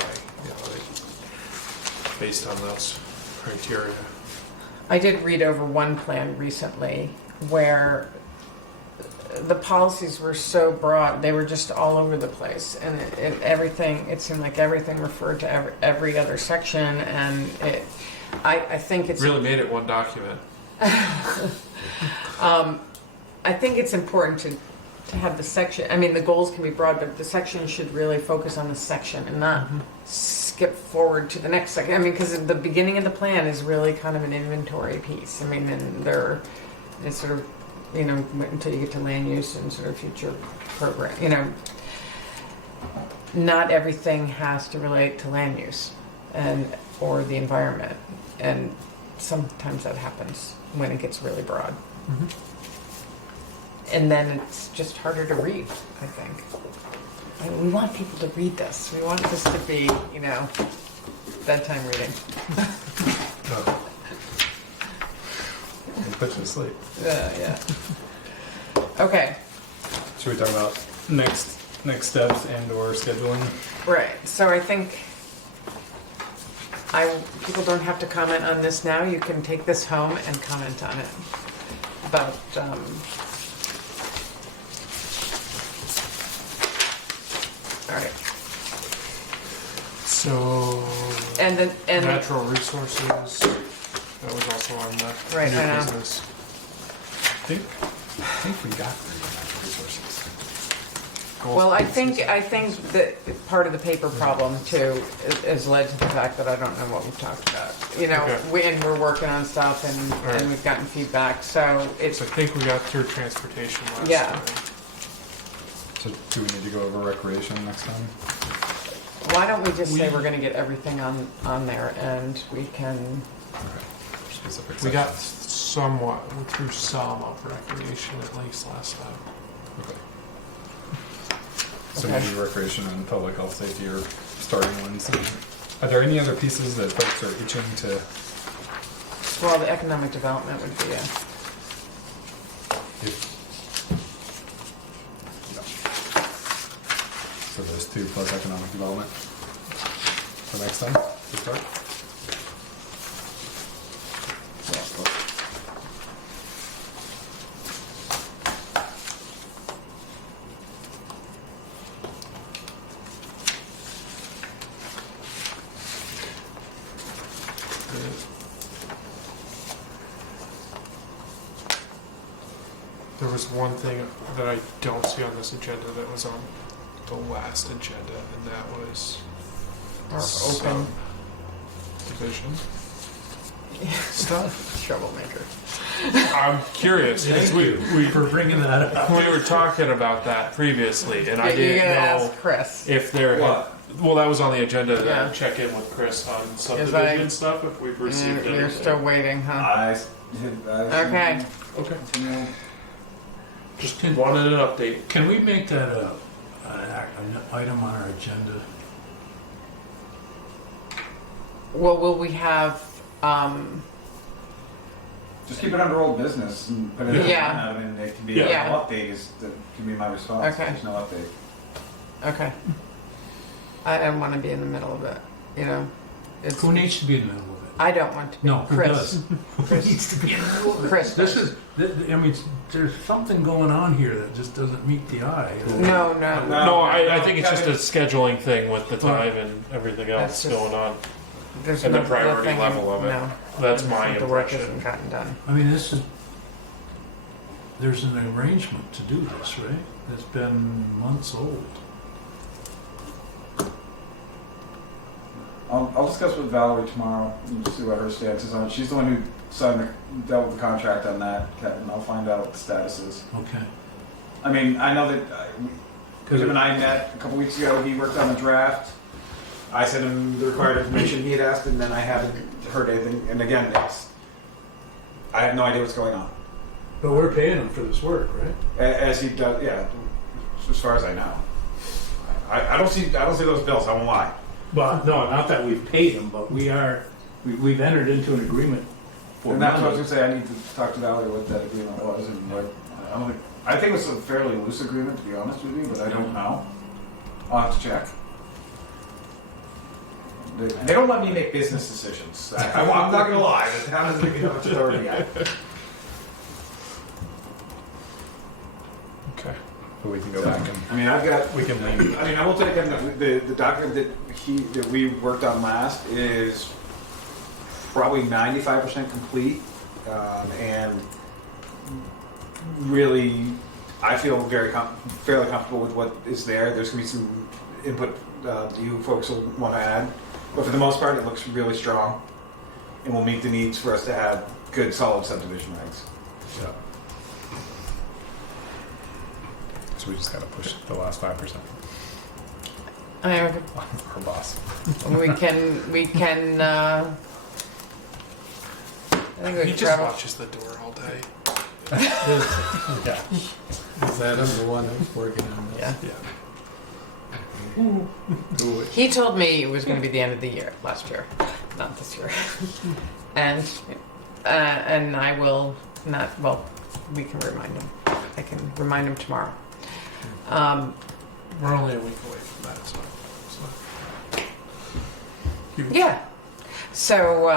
based on those criteria. I did read over one plan recently where the policies were so broad, they were just all over the place, and it seemed like everything referred to every other section, and I think it's Really made it one document. I think it's important to have the section. I mean, the goals can be broad, but the section should really focus on the section and not skip forward to the next section. I mean, because the beginning of the plan is really kind of an inventory piece. I mean, and it's sort of, until you get to land use and sort of future program. Not everything has to relate to land use or the environment, and sometimes that happens when it gets really broad. And then it's just harder to read, I think. I mean, we want people to read this. We want this to be, bedtime reading. It puts you to sleep. Yeah. Okay, Should we talk about next steps and/or scheduling? right. So I think people don't have to comment on this now. You can take this home and comment on it. But all right. So, And natural resources, that was also on the Right, new I know. business. I think we got the natural resources. well, I think that part of the paper problem too has led to the fact that I don't know what we've talked about. Okay. We're working on stuff Right. and we've gotten feedback. So it's So I think we got through transportation last Yeah. time. So do we need to go over recreation next time? why don't we just say we're going to get everything on there and we can. Specific We got sections. somewhat through some of recreation at least last time. Okay. So Okay. maybe recreation and public health safety are starting ones. Are there any other pieces that folks are itching to? Well, the economic development would be So those two plus economic development for next time to start. There was one thing that I don't see on this agenda that was on the last agenda, and that was our open division stuff. troublemaker. I'm curious because we For bringing that up. we were talking about that previously, and I You're didn't gonna know ask Chris. if there. Well, that was on the agenda to Yeah. check in with Chris on I- subdivision stuff. If we've received You're anything. still waiting, huh? I Okay. Okay. Continue. Just wanted an update. Can we make that an item on our agenda? Well, will we have? Just keep it under old business and put it in. Yeah. I mean, it can be Yeah. no update can be my response. Okay. There's no update. Okay. I don't want to be in the middle of it. It's. Who needs to be in the middle of it? I don't want to be. No, who Chris. does? Who Chris. needs to be in the middle of it? Chris This does. is, there's something going on here that just doesn't meet the eye. No. No, I think it's just a scheduling thing with the time and everything That's else just- going on. There's And the no- priority nothing- level of it. No. That's my The work impression. hasn't gotten done. I mean, there's an arrangement to do this, right? It's been months old. I'll discuss with Valerie tomorrow and see what her stance is on it. She's the one who dealt with the contract on that, Kevin. I'll find out what the status is. Okay. I mean, I know that Him and I met a couple weeks ago. He worked on the draft. I sent him the required information he had asked, and then I haven't heard anything. And again, I have no idea what's going on. But we're paying him for this work, right? As he does, yeah. As far as I know, I don't see those bills. I won't lie. But no, not that we've paid him, but we've entered into an agreement for And that's what I money. was gonna say. I need to talk to Valerie what that agreement was and what. I think it was a fairly loose agreement, to be honest with you, but I don't know. I'll have to check. They don't let me make business decisions. I'm not gonna lie. The town doesn't give me that much authority yet. Okay. So we can go back and I mean, we can lean. I will take him, the document that we worked on last is probably 95% complete, and really, I feel fairly comfortable with what is there. There's gonna be some input you folks will want to add, but for the most part, it looks really strong, and will meet the needs for us to have good, solid subdivision regs. Yeah. So we just gotta push the last 5%. I Our boss. We can, I think we He can just travel. watches the door all day. Yeah. Is that him, the one that's working on this? Yeah. Yeah. Do it. He told me it was going to be the end of the year, last year, not this year. And I will not, well, we can remind him. I can remind him tomorrow. We're only a week away from that, so. Yeah. So,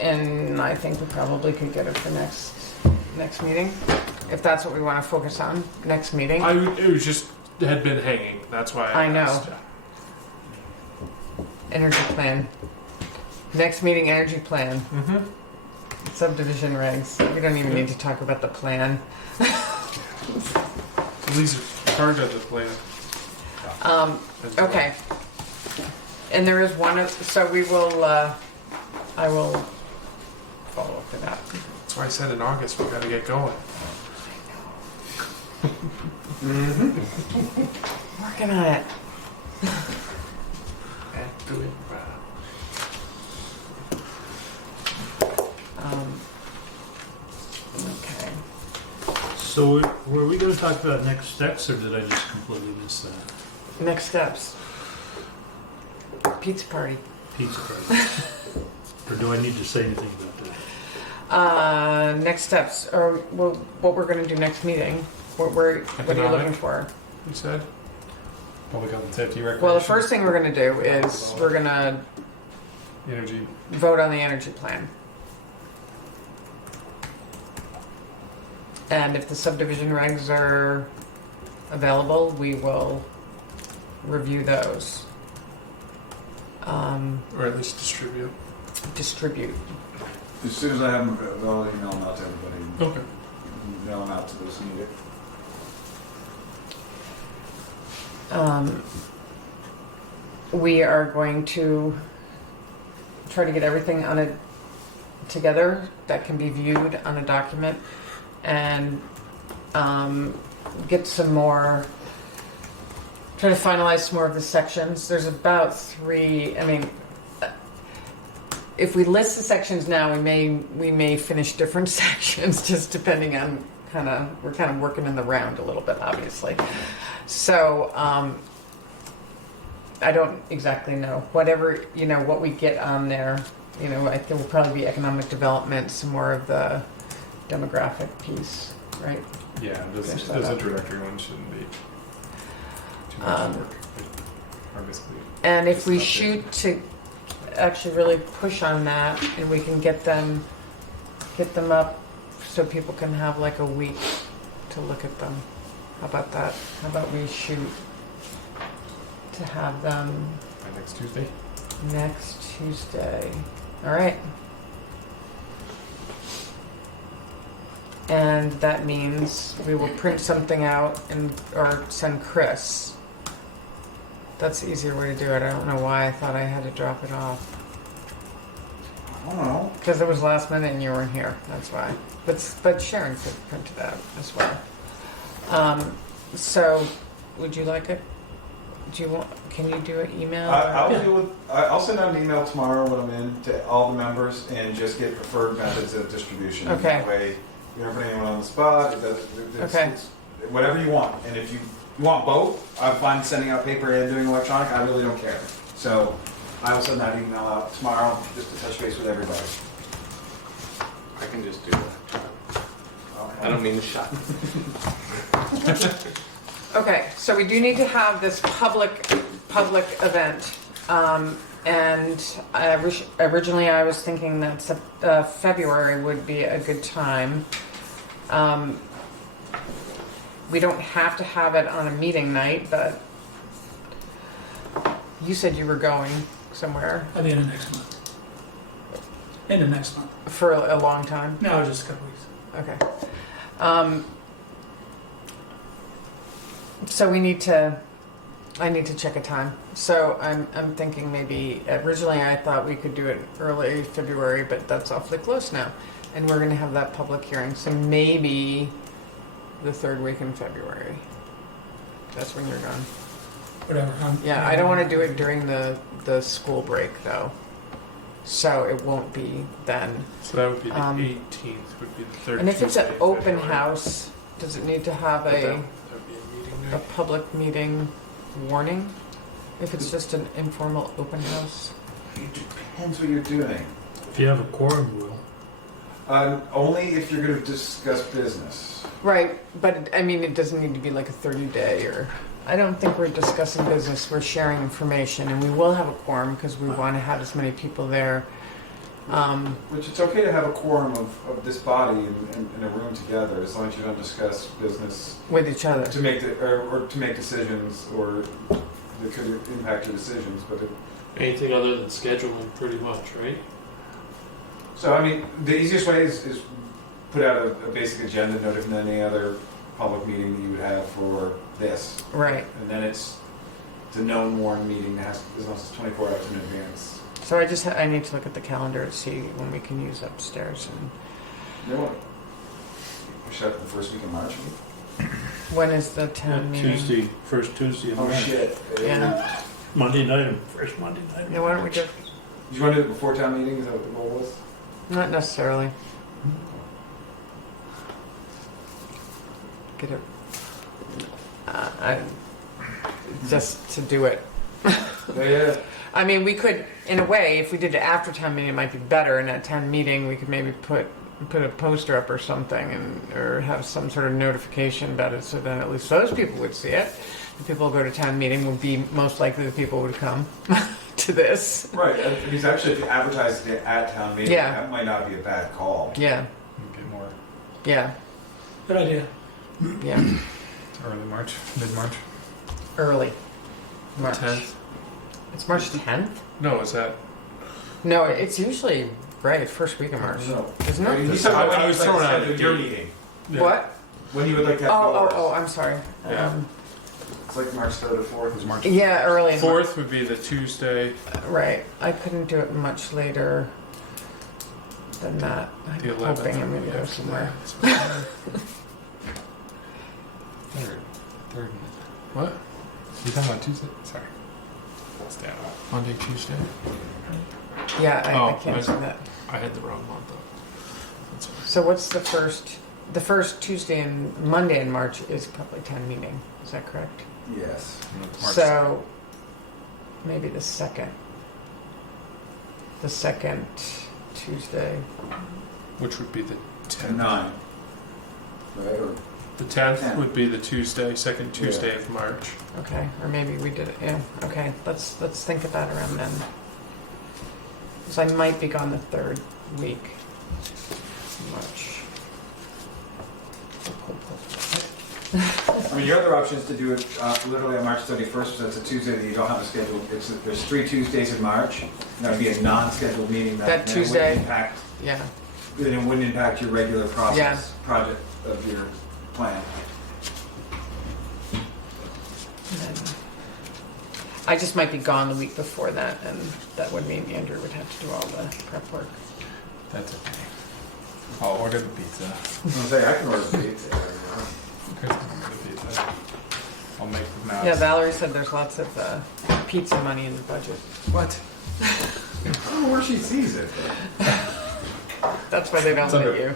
and I think we probably could get it for next meeting, if that's what we want to focus on, next meeting. It was just had been hanging. That's why I know. asked. Energy plan. Next meeting, energy plan. Mm-hmm. Subdivision regs. We don't even need to talk about the plan. So these are part of the plan. Okay. And there is one, so we will, I will follow up with that. That's why I said in August we got to get going. Working on it. And doing Okay. So were we going to talk about next steps, or did I just completely miss that? Next steps. Pizza party. Pizza party. Or do I need to say anything about that? Next steps, or what we're going to do next meeting. What are you Economic. looking for? You said? Public health and safety recreation. Well, the first thing we're going to do is we're going to Energy. vote on the energy plan. And if the subdivision regs are available, we will review those. Or at least distribute. Distribute. As soon as I have them available, I'll email them out to everybody. Okay. Email them out to those who need it. We are going to try to get everything together that can be viewed on a document, and get some more, try to finalize some more of the sections. There's about 3, if we list the sections now, we may finish different sections, just depending on we're kind of working in the round a little bit, obviously. So, I don't exactly know. Whatever, what we get on there, I think will probably be economic development, some more of the demographic piece, right? Yeah, those Finish that up. introductory ones shouldn't be too much work. Obviously. And if we It's not shoot to actually really push on that, and we can get them up so people can have like a week to look at them. How about that? How about we shoot to have them By next Tuesday. next Tuesday? All right. And that means we will print something out or send Chris. That's the easier way to do it. I don't know why I thought I had to drop it off. I don't know. Because it was last minute and you weren't here. That's why. But Sharon could print it out as well. So, would you like it? Do you want, can you do an email? I'll send out an email tomorrow when I'm in to all the members and just get preferred methods of distribution. Okay. That way, you don't put anyone on the spot. It's whatever you want. And if you want both, I'm fine sending out paper and doing electronic. I really don't care. So I will send that email out tomorrow just to touch base with everybody. I can just do that. I don't mean to shock. Okay, so we do need to have this public event. And originally I was thinking that February would be a good time. We don't have to have it on a meeting night, but you said you were going somewhere At the end of next month. End of next month. for a long time. No, just a couple weeks. Okay. So I need to check a time. So I'm thinking maybe, originally I thought we could do it early February, but that's awfully close now. And we're gonna have that public hearing, so maybe the third week in February. That's when you're gone. Whatever. Yeah, I don't wanna do it during the school break though. So it won't be then. So that would be the 18th, would be the third And if it's an Tuesday of open February. house, does it need to have But that a would be a meeting a night. public meeting warning? If it's just an informal open house? It depends what you're doing. If you have a quorum, Will. Only if you're going to discuss business. Right, but I mean, it doesn't need to be like a 30-day or, I don't think we're discussing business, we're sharing information, and we will have a quorum because we want to have as many people there. Which it's okay to have a quorum of this body in a room together, as long as you don't discuss business With each other. to make or to make decisions or that could impact your decisions. But Anything other than scheduling, pretty much, right? so I mean, the easiest way is put out a basic agenda, no different than any other public meeting that you would have for this, Right, and then it's a known warned meeting that has as long as it's 24 hours in advance. so I need to look at the calendar to see when we can use upstairs. And You know what? Push out the first week of March. when is the town meeting? Tuesday, first Tuesday of Oh March. shit! Yeah. Monday night, first Monday night. Yeah, why don't we do, Did you want to do it before town meeting? Is that what the goal was? not necessarily. Get it, just to do it. Yeah. I mean, we could, in a way, if we did it after town meeting, it might be better. And at town meeting, we could maybe put a poster up or something, or have some sort of notification about it, so then at least those people would see it. The people who go to town meeting would be most likely the people who would come to this. Right, because actually, if you advertise it at town meeting, Yeah. that might not be a bad call. Yeah, Get more yeah, Good idea. yeah. early March, mid-March. Early March. 10th? It's March 10th? No, is that? No, it's usually right first week of March, No. isn't it? He's talking about when I you was would like throwing to out a schedule your date. meeting. Yeah. What? When you would like to have yours. Oh, I'm sorry. Yeah. It's like March 3rd or 4th. It's March. Yeah, early. in March. 4th would be the Tuesday. Right. I couldn't do it much later than that. I'm The 11th hoping I'm would going be to go after somewhere. that. Third. What? You talking about Tuesday? Sorry. It's down. Monday, Tuesday? Yeah, I Oh, can't do that. I had the wrong month though. That's all right. So what's the first Tuesday and Monday in March is probably town meeting. Is that correct? Yes. March So maybe the second Tuesday. Which would be the 10th. 9. Right? Or The 10th 10th. would be the Tuesday, second Tuesday of March. Okay, or maybe we did it. Yeah. Okay, let's think of that around then. Because I might be gone the third week in March. I mean, your other option is to do it literally on March 31st, so that's a Tuesday that you don't have a schedule. There's 3 Tuesdays in March. And that would be a non-scheduled meeting. That then Tuesday? It Yeah. wouldn't impact your regular process, Yeah. project of your plan. And then I just might be gone the week before that, and that would mean Andrew would have to do all the prep work. That's okay. I'll order the pizza. I was gonna say, I can order the pizza. I'll make the math. Yeah, Valerie said there's lots of pizza money in the budget. What? Where she sees it. That's why they don't It's let under- you.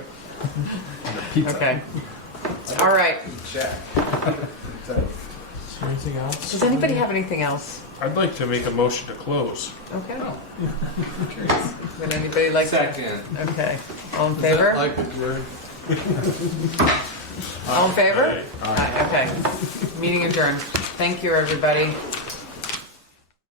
Pizza. Okay. All right. Check. Is there anything else? Does anybody have anything else? I'd like to make a motion to close. Okay. Would anybody like to? Second. Okay. All in Is that favor? like it, Jerry? All in favor? Aye. Aye. Okay. Meeting adjourned. Thank you, everybody.